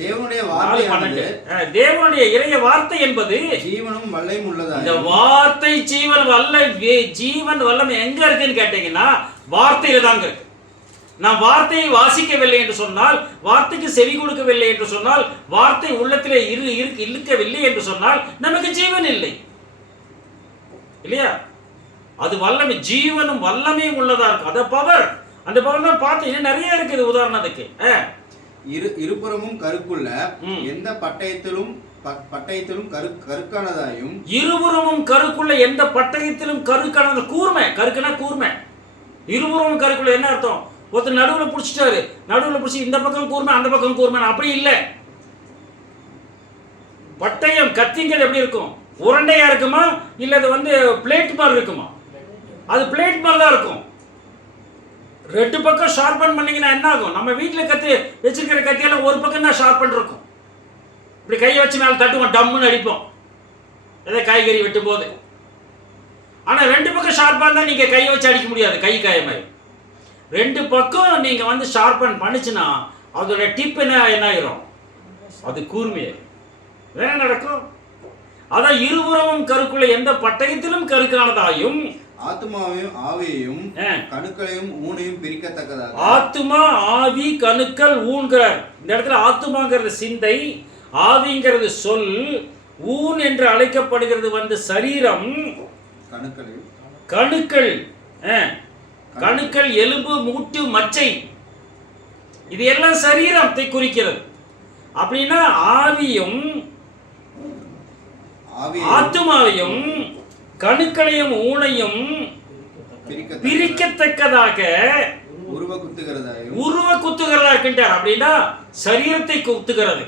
தேவனுடைய வார்த்தை, தேவனுடைய இறைய வார்த்தை என்பது ஜீவனும் வல்லமையும் உள்ளதா. இந்த வார்த்தை ஜீவன் வல்லமை எங்க இருக்குன்னு கேட்டீங்கன்னா வார்த்தையில தாங்க இருக்கு. நாம் வார்த்தையை வாசிக்கவில்லை என்று சொன்னால், வார்த்தைக்கு செவி கொடுக்கவில்லை என்று சொன்னால், வார்த்தை உள்ளத்திலே இழுக்கவில்லை என்று சொன்னால் நமக்கு ஜீவன் இல்லை, இல்லையா? அது வல்லமை, ஜீவனும் வல்லமையும் உள்ளதா இருக்கு. அது பவர். அந்த பவர் தான் பார்த்து இன்னும் நிறைய இருக்குது. உதாரணத்துக்கு இருபுறமும் கருக்குள்ள எந்த பட்டயத்திலும் கருக்கானதாயும், இருபுறமும் கருக்குள்ள எந்த பட்டயத்திலும் கருக்கானது. கூர்மை, கருக்குனா கூர்மை. இருபுறமும் கருக்குள்ள என்ன அர்த்தம்? ஒருத்தர் நடுவில் பிடிச்சிட்டாரு, நடுவில் பிடிச்சி இந்த பக்கம் கூர்மை அந்த பக்கம் கூர்மை, அப்படி இல்லை. பட்டயம் கத்திங்கிறது எப்படி இருக்கும்? உருண்டையா இருக்குமா இல்ல அது வந்து பிளேட் மாதிரி இருக்குமா? அது பிளேட் மாதிரி தான் இருக்கும். ரெண்டு பக்கம் ஷார்பன் பண்ணீங்கன்னா என்ன ஆகும்? நம்ம வீட்டில் கத்தி வச்சிருக்கிற கத்தியெல்லாம் ஒரு பக்கம் தான் ஷார்பன் இருக்கும். இப்படி கையை வச்சு மேலே தட்டுவோம், டம்முன்னு அடிப்போம் ஏதோ காய்கறி வெட்டும் போது. ஆனால் ரெண்டு பக்கம் ஷார்ப்பாக இருந்தால் நீங்கள் கையை வச்சு அடிக்க முடியாது, கை காயமாயி. ரெண்டு பக்கம் நீங்கள் வந்து ஷார்பன் பண்ணிச்சுன்னா அதோட டிப் என்ன ஆயிரும்? அது கூர்மையை வேற நடக்கும். அதான் இருபுறமும் கருக்குள்ள எந்த பட்டயத்திலும் கருக்கானதாயும், ஆத்மாவையும் ஆவியையும் கணுக்களையும் ஊனையும் பிரிக்கத்தக்கதாக. ஆத்மா ஆவி கணுக்கள் ஊன்கிறார். இந்த இடத்துல ஆத்மாங்கிறது சிந்தை, ஆவிங்கிறது சொல், ஊன் என்று அழைக்கப்படுகிறது வந்து சரீரம், கணுக்கள் கணுக்கள் எலும்பு மூட்டு மச்சை, இது எல்லாம் சரீரத்தை குறிக்கிறது. அப்படின்னா ஆவியும் ஆத்மாவையும் கணுக்களையும் ஊனையும் பிரிக்கத்தக்கதாக உருவ குத்துகிறதாயும் உருவ குத்துகிறதா இருக்கின்றார். அப்படின்னா சரீரத்தை குத்துகிறது,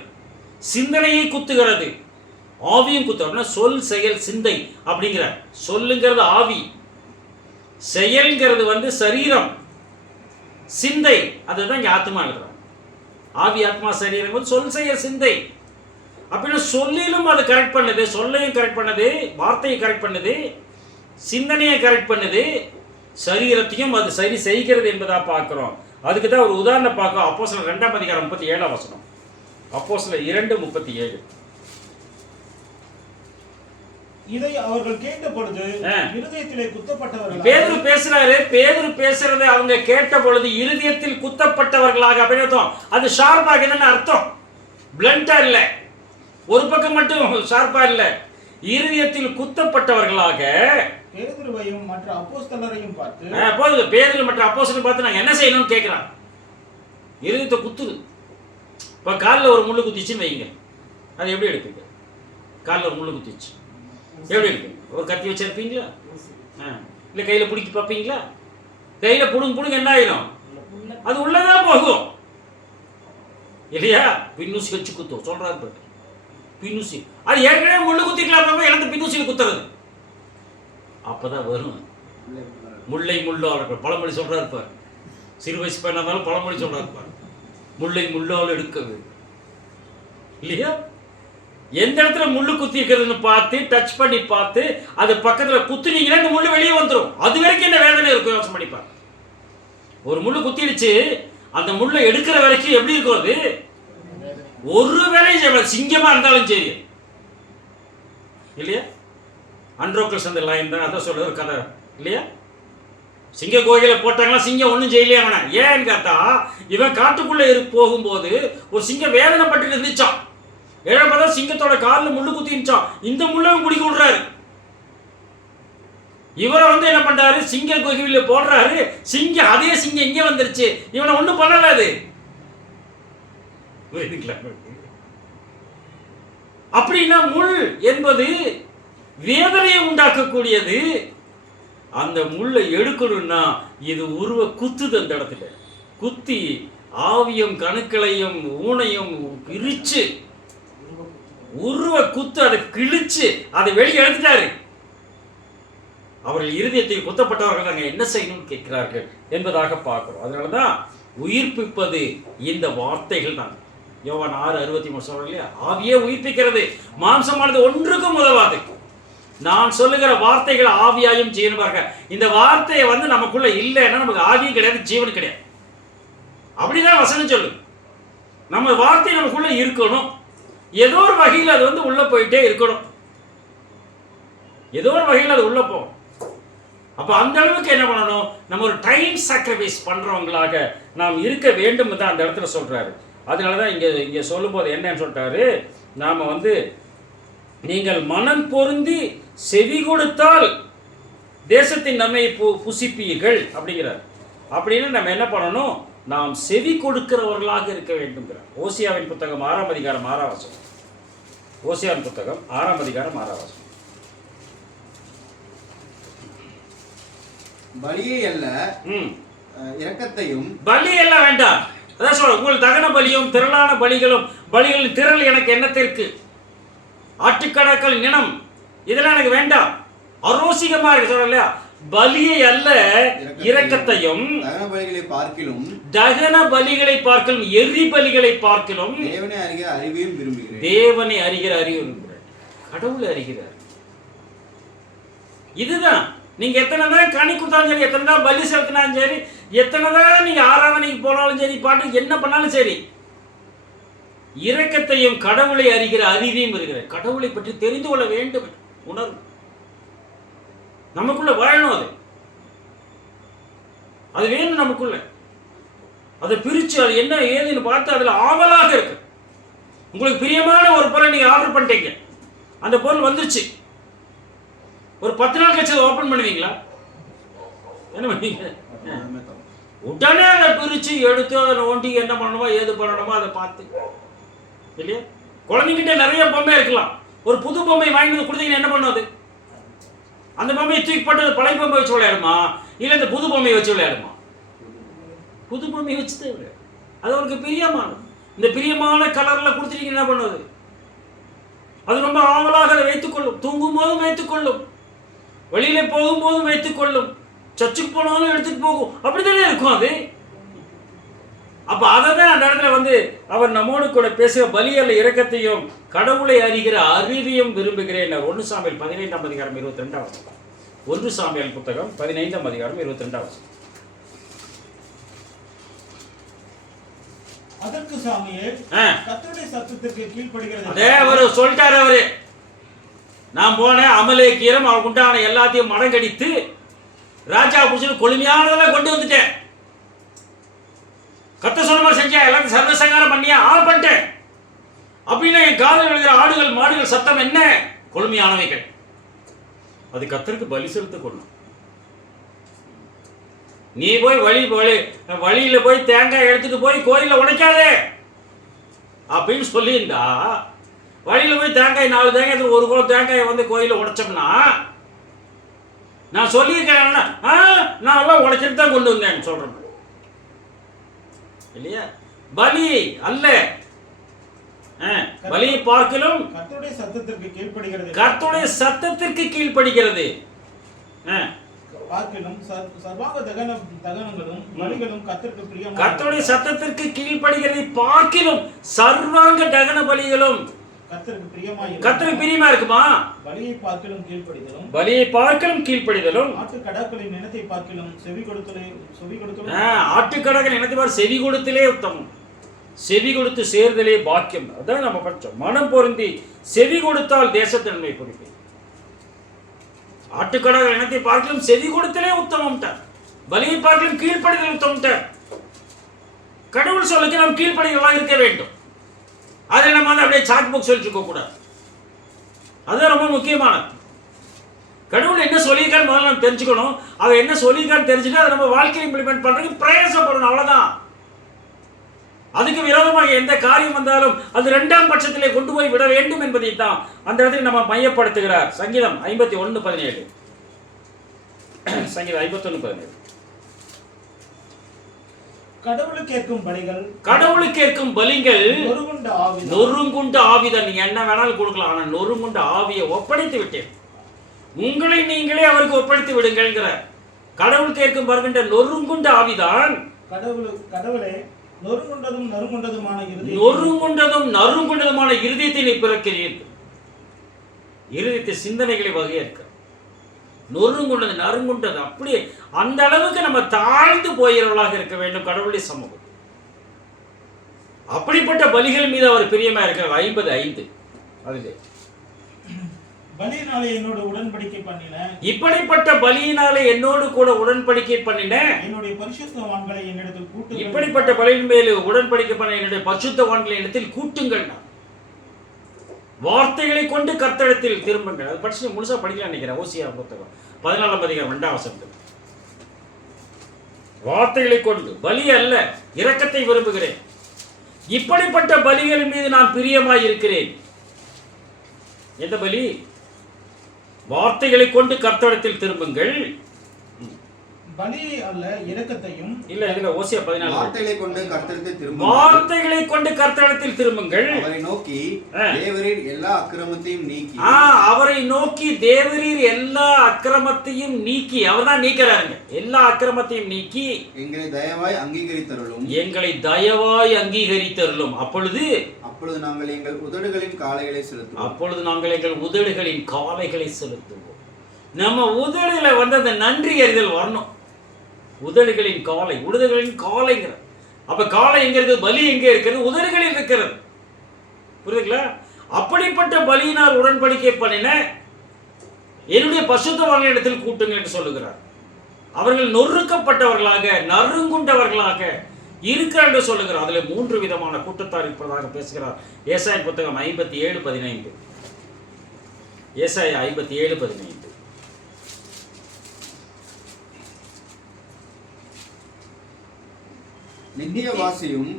சிந்தனையை குத்துகிறது, ஆவியும் குத்து. அப்படின்னா சொல் செயல் சிந்தை அப்படிங்கிற சொல்லுங்கிறது ஆவி, செயல்ங்கிறது வந்து சரீரம், சிந்தை அதுதான் இங்க ஆத்மா இருக்கிறார். ஆவி ஆத்மா சரீரம் வந்து சொல் செயல் சிந்தை. அப்படின்னா சொல்லிலும் அது கரெக்ட் பண்ணுது, சொல்லையும் கரெக்ட் பண்ணுது, வார்த்தையை கரெக்ட் பண்ணுது, சிந்தனையை கரெக்ட் பண்ணுது, சரீரத்தையும் அது சரி செய்கிறது என்பதா பார்க்கிறோம். அதுக்கு தான் ஒரு உதாரணம் பார்க்கிறோம். அப்போஸ்தலர் 2 அதிகாரம் 37 வசனம். அப்போஸ்தலர் 2:37. இதை அவர்கள் கேட்ட பொழுது இருதயத்திலே குத்தப்பட்டவர்கள். பேதுரு பேசுறாரு. பேதுரு பேசுறதை அவங்க கேட்ட பொழுது இருதயத்தில் குத்தப்பட்டவர்களாக அப்படின்னு அது ஷார்ப்பாக என்னன்னு அர்த்தம், பிளண்டா இல்ல, ஒரு பக்கம் மட்டும் ஷார்ப்பா இல்ல, இருதயத்தில் குத்தப்பட்டவர்களாக. பேதுருவையும் மற்ற அப்போஸ்தலரையும் பார்த்து போதுங்க, பேதுரு மற்ற அப்போஸ்தலரை பார்த்து நாங்க என்ன செய்யணும்னு கேட்கிறான். இருதயத்தை குத்துது. இப்ப காலில் ஒரு முள்ளு குத்திச்சுன்னு வைங்க, அது எப்படி எடுப்பீங்க? காலில் ஒரு முள்ளு குத்திச்சு எப்படி இருக்கு? ஒரு கத்தி வச்சிருப்பீங்களா? இல்லை கையில் பிடிக்கி பார்ப்பீங்களா? கையில் புடுங்க என்ன ஆயிடும்? அது உள்ளதான் போகும் இல்லையா? பின்னூசி வச்சு குத்தும் சொல்றாரு. பின்னூசி அது ஏற்கனவே முள்ளு குத்திக்கலாம், எனக்கு பின்னூசியில் குத்துறது அப்பதான் வரும். முல்லை முள்ளால் பழமொழி சொல்றாரு பார். சிறு வயசு பையனா இருந்தாலும் பழமொழி சொல்றாரு பார். முல்லை முள்ளால் எடுக்கவே இல்லையா? எந்த இடத்துல முள்ளு குத்தி இருக்கிறதுன்னு பார்த்து டச் பண்ணி பார்த்து அது பக்கத்துல குத்துனீங்கன்னா இந்த முள்ளு வெளியே வந்துடும். அது வரைக்கும் என்ன வேதனை இருக்கும் யோசனை பண்ணிப்பார். ஒரு முள்ளு குத்திடுச்சு, அந்த முள்ளை எடுக்கிற வரைக்கும் எப்படி இருக்கும்? அது ஒரு வேலையும் சிங்கமா இருந்தாலும் சரி இல்லையா? அண்ட்ரோக்ளஸ் அந்த லைன் தான் அதான் சொல்றது கதை இல்லையா? சிங்க கோயில போட்டாங்களா, சிங்கம் ஒன்றும் செய்யலையா அவனை? ஏன்னு கேட்டா இவன் காட்டுக்குள்ள போகும்போது ஒரு சிங்கம் வேதனைப்பட்டு இருந்துச்சான். ஏழப்பா சிங்கத்தோட காலில் முள்ளு குத்திச்சான். இந்த முள்ளையும் குடிக்க விடுறாரு. இவரை வந்து என்ன பண்றாரு, சிங்க கோயில போடுறாரு. சிங்கம் அதே சிங்கம் இங்க வந்துருச்சு, இவனை ஒண்ணும் பண்ணல. அது அப்படின்னா முள் என்பது வேதனையை உண்டாக்கக்கூடியது. அந்த முள்ளை எடுக்கணும்னா இது உருவ குத்துது. அந்த இடத்துல குத்தி ஆவியும் கணுக்களையும் ஊனையும் பிரிச்சு உருவ குத்து அதை கிழிச்சு அதை வெளியே எடுத்துட்டாரு. அவர்கள் இருதயத்தில் குத்தப்பட்டவர்கள் நாங்கள் என்ன செய்யணும்னு கேட்கிறார்கள் என்பதாக பார்க்கிறோம். அதனாலதான் உயிர்ப்பிப்பது இந்த வார்த்தைகள் தான். யோவான் 6:63 சொல்றோம் இல்லையா? ஆவியே உயிர்ப்பிக்கிறது, மாம்சமானது ஒன்றுக்கும் உதவாது. நான் சொல்லுகிற வார்த்தைகள் ஆவியாயும் ஜீவனுமாக. இந்த வார்த்தையை வந்து நமக்குள்ள இல்லைன்னா நமக்கு ஆவியும் கிடையாது, ஜீவனும் கிடையாது. அப்படிதான் வசனம் சொல்லு. நம்ம வார்த்தை நமக்குள்ள இருக்கணும். ஏதோ ஒரு வகையில் அது வந்து உள்ள போயிட்டே இருக்கணும். ஏதோ ஒரு வகையில் அது உள்ள போகும். அப்போ அந்த அளவுக்கு என்ன பண்ணணும்? நம்ம ஒரு டைம் சாக்ரிஃபைஸ் பண்றவங்களாக நாம் இருக்க வேண்டும் தான் அந்த இடத்துல சொல்றாரு. அதனாலதான் இங்க சொல்லும் போது என்னன்னு சொல்லிட்டாரு, நாம வந்து நீங்கள் மனம் பொருந்தி செவி கொடுத்தால் தேசத்தின் நன்மை புசிப்பீர்கள் அப்படிங்கிறார். அப்படின்னு நம்ம என்ன பண்ணணும்? நாம் செவி கொடுக்கிறவர்களாக இருக்க வேண்டும்ங்கிறார். ஓசியாவின் புத்தகம் 6 அதிகாரம் 6 வசனம். ஓசியாவின் புத்தகம் 6 அதிகாரம் 6 வசனம். பலியை அல்ல இரக்கத்தையும். பலி எல்லாம் வேண்டாம். அதான் சொல்ல, உங்கள் தகன பலியும் திரளான பலிகளின் திரள் எனக்கு என்னத்திற்கு? ஆட்டுக்கடாக்கள் நினம் இதெல்லாம் எனக்கு வேண்டாம். அரோசிகமா இருக்கு சொல்ல. பலியை அல்ல இரக்கத்தையும். தகன பலிகளை பார்க்கிலும் எரி பலிகளை பார்க்கிலும் தேவனை அறிகிற அறிவையும் விரும்புகிறேன். தேவனை அறிகிற அறிவு விரும்புகிறேன். கடவுளை அறிகிறார். இதுதான். நீங்க எத்தனை தான் கனி கொடுத்தாலும் சரி, எத்தனை தான் பலி செலுத்தினாலும் சரி, எத்தனை தான் நீங்க ஆராதனைக்கு போனாலும் சரி, பாட்டு என்ன பண்ணாலும் சரி, இரக்கத்தையும் கடவுளை அறிகிற அறிவையும் இருக்கிற கடவுளை பற்றி தெரிந்து கொள்ள வேண்டும் உணர்வு நமக்குள்ள வாழணும். அது வேணும் நமக்குள்ள. அதை பிரிச்சு அது என்ன ஏதுன்னு பார்த்து அதுல ஆவலாக இருக்கு. உங்களுக்கு பிரியமான ஒரு பொருளை நீங்க ஆர்டர் பண்ணிட்டீங்க, அந்த பொருள் வந்துருச்சு. ஒரு 10 நாள் கழிச்சு அதை ஓபன் பண்ணுவீங்களா? என்ன பண்ணுவீங்க? உடனே அதை பிரிச்சு எடுத்து அதை நோண்டி என்ன பண்ணணுமோ ஏது பண்ணணுமோ அதை பார்த்து இல்லையா? குழந்தைங்கிட்ட நிறைய பொம்மை இருக்கலாம். ஒரு புது பொம்மை வாங்கி கொடுத்தீங்கன்னா என்ன பண்ணுவது? அந்த பொம்மையை தூக்கி போட்டு பழைய பொம்மை வச்சு விளையாடுமா, இல்லை இந்த புது பொம்மையை வச்சு விளையாடுமா? புது பொம்மையை வச்சு தேவை. அது அவருக்கு பிரியமானது. இந்த பிரியமான கலரில் கொடுத்துட்டீங்க என்ன பண்ணுவது? அது ரொம்ப ஆவலாக அதை வைத்துக்கொள்ளும். தூங்கும் போதும் வைத்துக்கொள்ளும், வெளியில போகும்போதும் வைத்துக்கொள்ளும், சர்ச்சுக்கு போனாலும் எடுத்துட்டு போகும். அப்படித்தானே இருக்கும் அது. அப்ப அதை தான் அந்த இடத்துல வந்து அவர் நம்மோடு கூட பேசுகிற பலியல்ல இரக்கத்தையும் கடவுளை அறிகிற அறிவையும் விரும்புகிறேன். 1 சாமுவேல் 15ஆம் அதிகாரம் 22ஆம் வசனம். 1 சாமுவேல் புத்தகம் 15ஆம் அதிகாரம் 22ஆம் வசனம். அதற்கு சாமுவேல் கர்த்தருடைய சத்தத்திற்கு கீழ்ப்படிகிறது. அதே அவரு சொல்லிட்டாரு. அவரு நான் போனேன், அமலேக்கியரும் அவருக்கு உண்டான எல்லாத்தையும் மடங்கடித்து ராஜா புடிச்சு கொழுமையானதெல்லாம் கொண்டு வந்துட்டேன். கர்த்தர் சொன்ன மாதிரி செஞ்சேன், எல்லாத்தையும் சர்வசங்காரம் பண்ணியா பண்ணிட்டேன். அப்படின்னா என் காதில் விழுகிற ஆடுகள் மாடுகள் சத்தம் என்ன? கொழுமையானவைகள். அது கர்த்தருக்கு பலி செலுத்த கொள்ளும். நீ போய் வழியில போய் தேங்காய் எடுத்துட்டு போய் கோயில உடைக்காதே அப்படின்னு சொல்லியிருந்தா, வழியில போய் தேங்காய் 4 தேங்காய் 1 குளம் தேங்காயை வந்து கோயில உடைச்சோம்னா, நான் சொல்லியிருக்கேன் நான் எல்லாம் உடைச்சிட்டு தான் கொண்டு வந்தேன் சொல்றேன் இல்லையா? பலி அல்ல, பலியை பார்க்கலும் கர்த்தருடைய சத்தத்திற்கு கீழ்ப்படிகிறது. கர்த்தருடைய சத்தத்திற்கு கீழ்ப்படிகிறது. பார்க்கலும் சர்வாங்க தகனங்களும் பலிகளும் கர்த்தருக்கு பிரியமானது. கர்த்தருடைய சத்தத்திற்கு கீழ்ப்படிகிறது பார்க்கிலும் சர்வாங்க தகன பலிகளும் கர்த்தருக்கு பிரியமா இருக்குமா? பலியை பார்க்கலும் கீழ்ப்படிதலும், பலியை பார்க்கலும் கீழ்ப்படிதலும், ஆட்டுக்கடாக்களின் இனத்தை பார்க்கலும் செவி கொடுத்தலும், ஆட்டுக்கடாக்களின் இனத்தை பார்க்க செவி கொடுத்தலே உத்தமம். செவி கொடுத்து சேர்தலே பாக்கியம். அதான் நம்ம படிச்சோம். மனம் பொருந்தி செவி கொடுத்தால் தேசத்தன்மை குறிப்பு. ஆட்டுக்கடாக்கள் இனத்தை பார்க்கலும் செவி கொடுத்தலே உத்தமம். பலியை பார்க்கலும் கீழ்ப்படிதல் உத்தமம். கடவுள் சொல்லுக்கு நாம் கீழ்ப்படிதலாக இருக்க வேண்டும். அதை நம்ம வந்து அப்படியே சாக் புக் சொல்லிட்டு இருக்க கூடாது. அதுதான் ரொம்ப முக்கியமானது. கடவுள் என்ன சொல்லியிருக்கான்னு முதல்ல நம்ம தெரிஞ்சுக்கணும். அவன் என்ன சொல்லியிருக்கான்னு தெரிஞ்சுட்டு அதை நம்ம வாழ்க்கையை இம்ப்ளிமெண்ட் பண்றதுக்கு பிரயாசப்படணும். அவ்வளவுதான். அதுக்கு விரோதமாக எந்த காரியம் வந்தாலும் அது 2ஆம் பட்சத்திலே கொண்டு போய் விட வேண்டும் என்பதை தான் அந்த இடத்தில் நம்ம மையப்படுத்துகிறார். சங்கீதம் 51:17. சங்கீதம் 51:17. கடவுளுக்கு ஏற்கும் பலிகள், கடவுளுக்கு ஏற்கும் பலிகள் நொறுங்குண்ட ஆவிதான். நீங்க என்ன வேணாலும் கொடுக்கலாம், ஆனா நொறுங்குண்ட ஆவியை ஒப்படைத்து விட்டேன். உங்களை நீங்களே அவருக்கு ஒப்படைத்து விடுங்கள். கடவுளுக்கு ஏற்கும் வருகின்ற நொறுங்குண்ட ஆவிதான். கடவுளே நொறுங்குண்டதும் நறுங்குண்டதுமான இருதயத்தை நீ பிறக்கிறீர்கள். இருதயத்தை சிந்தனைகளை வகையேற்க நொறுங்குண்டது நறுங்குண்டது அப்படியே அந்த அளவுக்கு நம்ம தாழ்ந்து போகிறவர்களாக இருக்க வேண்டும் கடவுளுடைய சமூகம். அப்படிப்பட்ட பலிகள் மீது அவர் பிரியமா இருக்கிறார். 55 அதுல பலியினாலே என்னோடு உடன்படிக்கை பண்ணின, இப்படிப்பட்ட பலியினாலே என்னோடு கூட உடன்படிக்கை பண்ணின என்னுடைய பரிசுத்தவான்களை என்னிடத்தில் கூட்டுங்கள். இப்படிப்பட்ட பலியின் மேல் உடன்படிக்கை பண்ண என்னுடைய பரிசுத்தவான்களை என்னிடத்தில் கூட்டுங்கள். வார்த்தைகளை கொண்டு கர்த்தரிடத்தில் திரும்புங்கள். அது படிச்சு முழுசா படிக்கலாம் நினைக்கிறேன். ஓசியா புத்தகம் 14ஆம் அதிகாரம் 2ஆம் வசனம். வார்த்தைகளை கொண்டு, பலி அல்ல, இரக்கத்தை விரும்புகிறேன். இப்படிப்பட்ட பலிகள் மீது நான் பிரியமாய் இருக்கிறேன். எந்த பலி? வார்த்தைகளை கொண்டு கர்த்தரிடத்தில் திரும்புங்கள். பலியை அல்ல, இரக்கத்தையும். இல்ல இதுல ஓசியா 14. வார்த்தைகளை கொண்டு கர்த்தரிடத்தில் திரும்புங்கள். வார்த்தைகளை கொண்டு கர்த்தரிடத்தில் திரும்புங்கள். அவரை நோக்கி தேவரீர் எல்லா அக்கிரமத்தையும் நீக்கி. அவரை நோக்கி தேவரீர் எல்லா அக்கிரமத்தையும் நீக்கி. அவர்தான் நீக்கிறாருங்க. எல்லா அக்கிரமத்தையும் நீக்கி எங்களை தயவாய் அங்கீகரித்தருளும். எங்களை தயவாய் அங்கீகரித்தருளும். அப்பொழுது நாங்கள் எங்கள் உதடுகளின் காளைகளை செலுத்துவோம். அப்பொழுது நாங்கள் எங்கள் உதடுகளின் காளைகளை செலுத்துவோம். நம்ம உதடுல வந்து அந்த நன்றி அறிதல் வரணும். உதடுகளின் காளை, உதடுகளின் காளைங்கிற. அப்ப காளை எங்க இருக்குது? பலி எங்க இருக்கிறது? உதடுகளில் இருக்கிறது. புரியுதுங்களா? அப்படிப்பட்ட பலியினால் உடன்படிக்கை பண்ணின என்னுடைய பரிசுத்தவான்களிடத்தில் கூட்டுங்கள் என்று சொல்லுகிறார். அவர்கள் நொறுக்கப்பட்டவர்களாக நறுங்குண்டவர்களாக இருக்கிறார் என்று சொல்லுகிறார். அதுல 3 விதமான கூட்டத்தார் இருப்பதாக பேசுகிறார். ஏசாயா புத்தகம் 57:15. ஏசாயா 57:15. நித்தியவாசியும்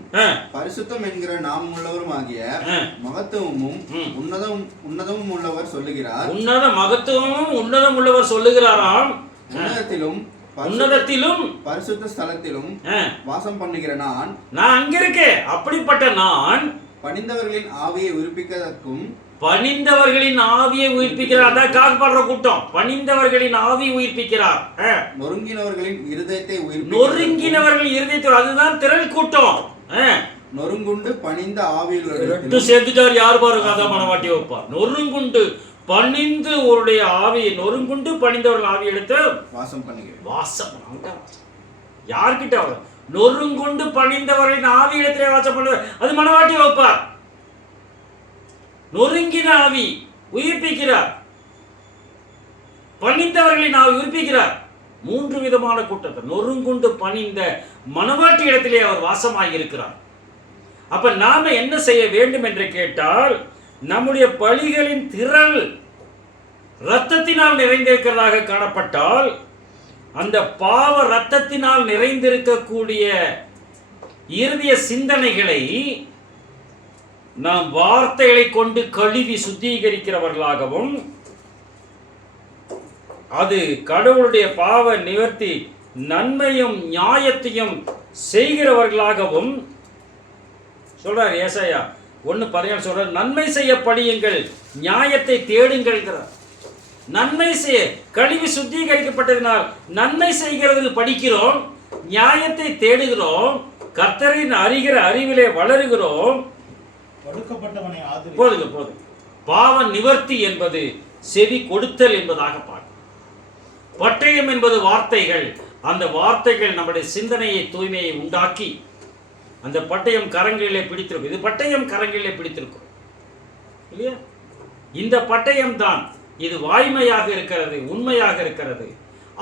பரிசுத்தம் என்கிற நாமம் உள்ளவருமாகிய மகத்துவமும் உன்னதமும் உள்ளவர் சொல்லுகிறார். மகத்துவமும் உன்னதம் உள்ளவர் சொல்லுகிறாராம். உன்னதத்திலும் உன்னதத்திலும் பரிசுத்த ஸ்தலத்திலும் வாசம் பண்ணுகிற நான் அங்க இருக்கேன். அப்படிப்பட்ட நான் பணிந்தவர்களின் ஆவியை உயிர்ப்பிக்கிறதற்கும் பணிந்தவர்களின் ஆவியை உயிர்ப்பிக்கிறார். அதான் காக்கப்படுற கூட்டம். பணிந்தவர்களின் ஆவியை உயிர்ப்பிக்கிறார். நொறுங்கினவர்களின் இருதயத்தை நொறுங்கினவர்கள் இருதயத்தை, அதுதான் திரள் கூட்டம். நொறுங்குண்டு பணிந்த ஆவியில் சேர்த்துட்டார். யார் பாருங்க, அதான் மனவாட்டி வைப்பார். நொறுங்குண்டு பணிந்து அவருடைய ஆவியை, நொறுங்குண்டு பணிந்தவர்கள் ஆவி எடுத்து வாசம் பண்ணுகிறேன். வாசம் யார்கிட்ட வரும்? நொறுங்குண்டு பணிந்தவர்களின் ஆவி இடத்திலே வாசம் பண்ணுவார். அது மனவாட்டி வைப்பார். நொறுங்கின ஆவி உயிர்ப்பிக்கிறார், பணிந்தவர்களின் ஆவி உயிர்ப்பிக்கிறார். 3 விதமான கூட்டத்தை நொறுங்குண்டு பணிந்த மனவாட்டி இடத்திலே அவர் வாசமாகி இருக்கிறார். அப்ப நாம என்ன செய்ய வேண்டும் என்று கேட்டால், நம்முடைய பலிகளின் திரள் இரத்தத்தினால் நிறைந்திருக்கிறதாக காணப்பட்டால், அந்த பாவ இரத்தத்தினால் நிறைந்திருக்கக்கூடிய இருதய சிந்தனைகளை நாம் வார்த்தைகளை கொண்டு கழுவி சுத்திகரிக்கிறவர்களாகவும், அது கடவுளுடைய பாவ நிவர்த்தி நன்மையும் நியாயத்தையும் செய்கிறவர்களாகவும் சொல்றார். ஏசாயா 1:17 சொல்றார், நன்மை செய்ய படியுங்கள், நியாயத்தை தேடுங்கள். நன்மை செய்ய கழுவி சுத்திகரிக்கப்பட்டதினால் நன்மை செய்கிறது படிக்கிறோம், நியாயத்தை தேடுகிறோம், கர்த்தரின் அறிகிற அறிவிலே வளருகிறோம். போதுங்க. பாவ நிவர்த்தி என்பது செவி கொடுத்தல் என்பதாக பார்க்கும். பட்டயம் என்பது வார்த்தைகள். அந்த வார்த்தைகள் நம்முடைய சிந்தனையை தூய்மையை உண்டாக்கி அந்த பட்டயம் கரங்களிலே பிடித்திருக்கும். இது பட்டயம் கரங்களிலே பிடித்திருக்கும் இல்லையா? இந்த பட்டயம் தான் இது வாய்மையாக இருக்கிறது, உண்மையாக இருக்கிறது.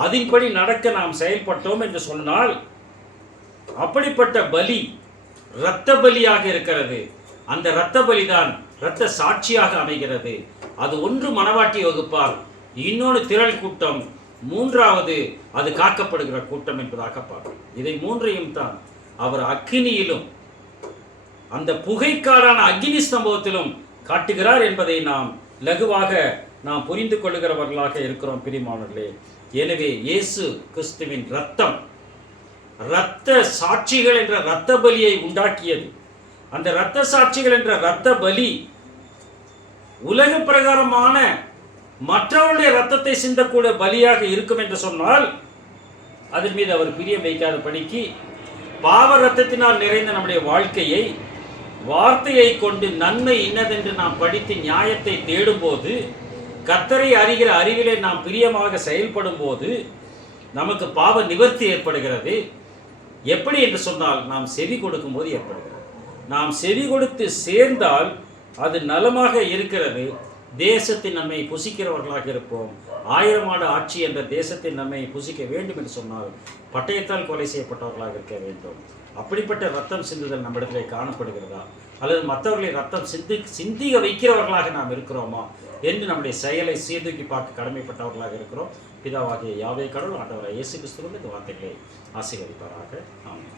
அதன்படி நடக்க நாம் செயல்பட்டோம் என்று சொன்னால், அப்படிப்பட்ட பலி இரத்த பலியாக இருக்கிறது. அந்த இரத்த பலிதான் இரத்த சாட்சியாக அமைகிறது. அது ஒன்று மனவாட்டி வகுப்பார், இன்னொன்று திரள் கூட்டம், மூன்றாவது அது காக்கப்படுகிற கூட்டம் என்பதாக பார்க்கும். இதை மூன்றையும் தான் அவர் அக்கினியிலும் அந்த புகைக்காடான அக்னி ஸ்தம்பத்திலும் காட்டுகிறார் என்பதை நாம் லகுவாக நாம் புரிந்து கொள்ளுகிறவர்களாக இருக்கிறோம் பிரியமானவர்களே. எனவே இயேசு கிறிஸ்துவின் இரத்தம் இரத்த சாட்சிகள் என்ற இரத்த பலியை உண்டாக்கியது. அந்த இரத்த சாட்சிகள் என்ற இரத்த பலி உலக பிரகாரமான மற்றவருடைய இரத்தத்தை சிந்தக்கூடிய பலியாக இருக்கும் என்று சொன்னால், அதன் மீது அவர் பிரியம் வைக்காத படிக்கு பாவ இரத்தத்தினால் நிறைந்த நம்முடைய வாழ்க்கையை வார்த்தையை கொண்டு நன்மை இன்னதென்று நாம் படித்து நியாயத்தை தேடும்போது, கர்த்தரை அறிகிற அறிவிலே நாம் பிரியமாக செயல்படும் போது நமக்கு பாவ நிவர்த்தி ஏற்படுகிறது. எப்படி என்று சொன்னால், நாம் செவி கொடுக்கும் போது ஏற்படுகிறது. நாம் செவி கொடுத்து சேர்ந்தால் அது நலமாக இருக்கிறது. தேசத்தின் நம்மை புசிக்கிறவர்களாக இருப்போம். 1000 ஆண்டு ஆட்சி என்ற தேசத்தின் நம்மை புசிக்க வேண்டும் என்று சொன்னால் பட்டயத்தால் கொலை செய்யப்பட்டவர்களாக இருக்க வேண்டும். அப்படிப்பட்ட ரத்தம் சிந்துதல் நம்மிடத்திலே காணப்படுகிறதா, அல்லது மற்றவர்களை ரத்தம் சிந்திக வைக்கிறவர்களாக நாம் இருக்கிறோமா என்று நம்முடைய செயலை சீர்தூக்கி பார்க்க கடமைப்பட்டவர்களாக இருக்கிறோம். பிதாவாகிய யாவே கடவுள் ஆண்டவராகிய இயேசு கிறிஸ்துவின் இந்த வார்த்தைகளை ஆசீர்வதிப்பாராக. ஆமென்.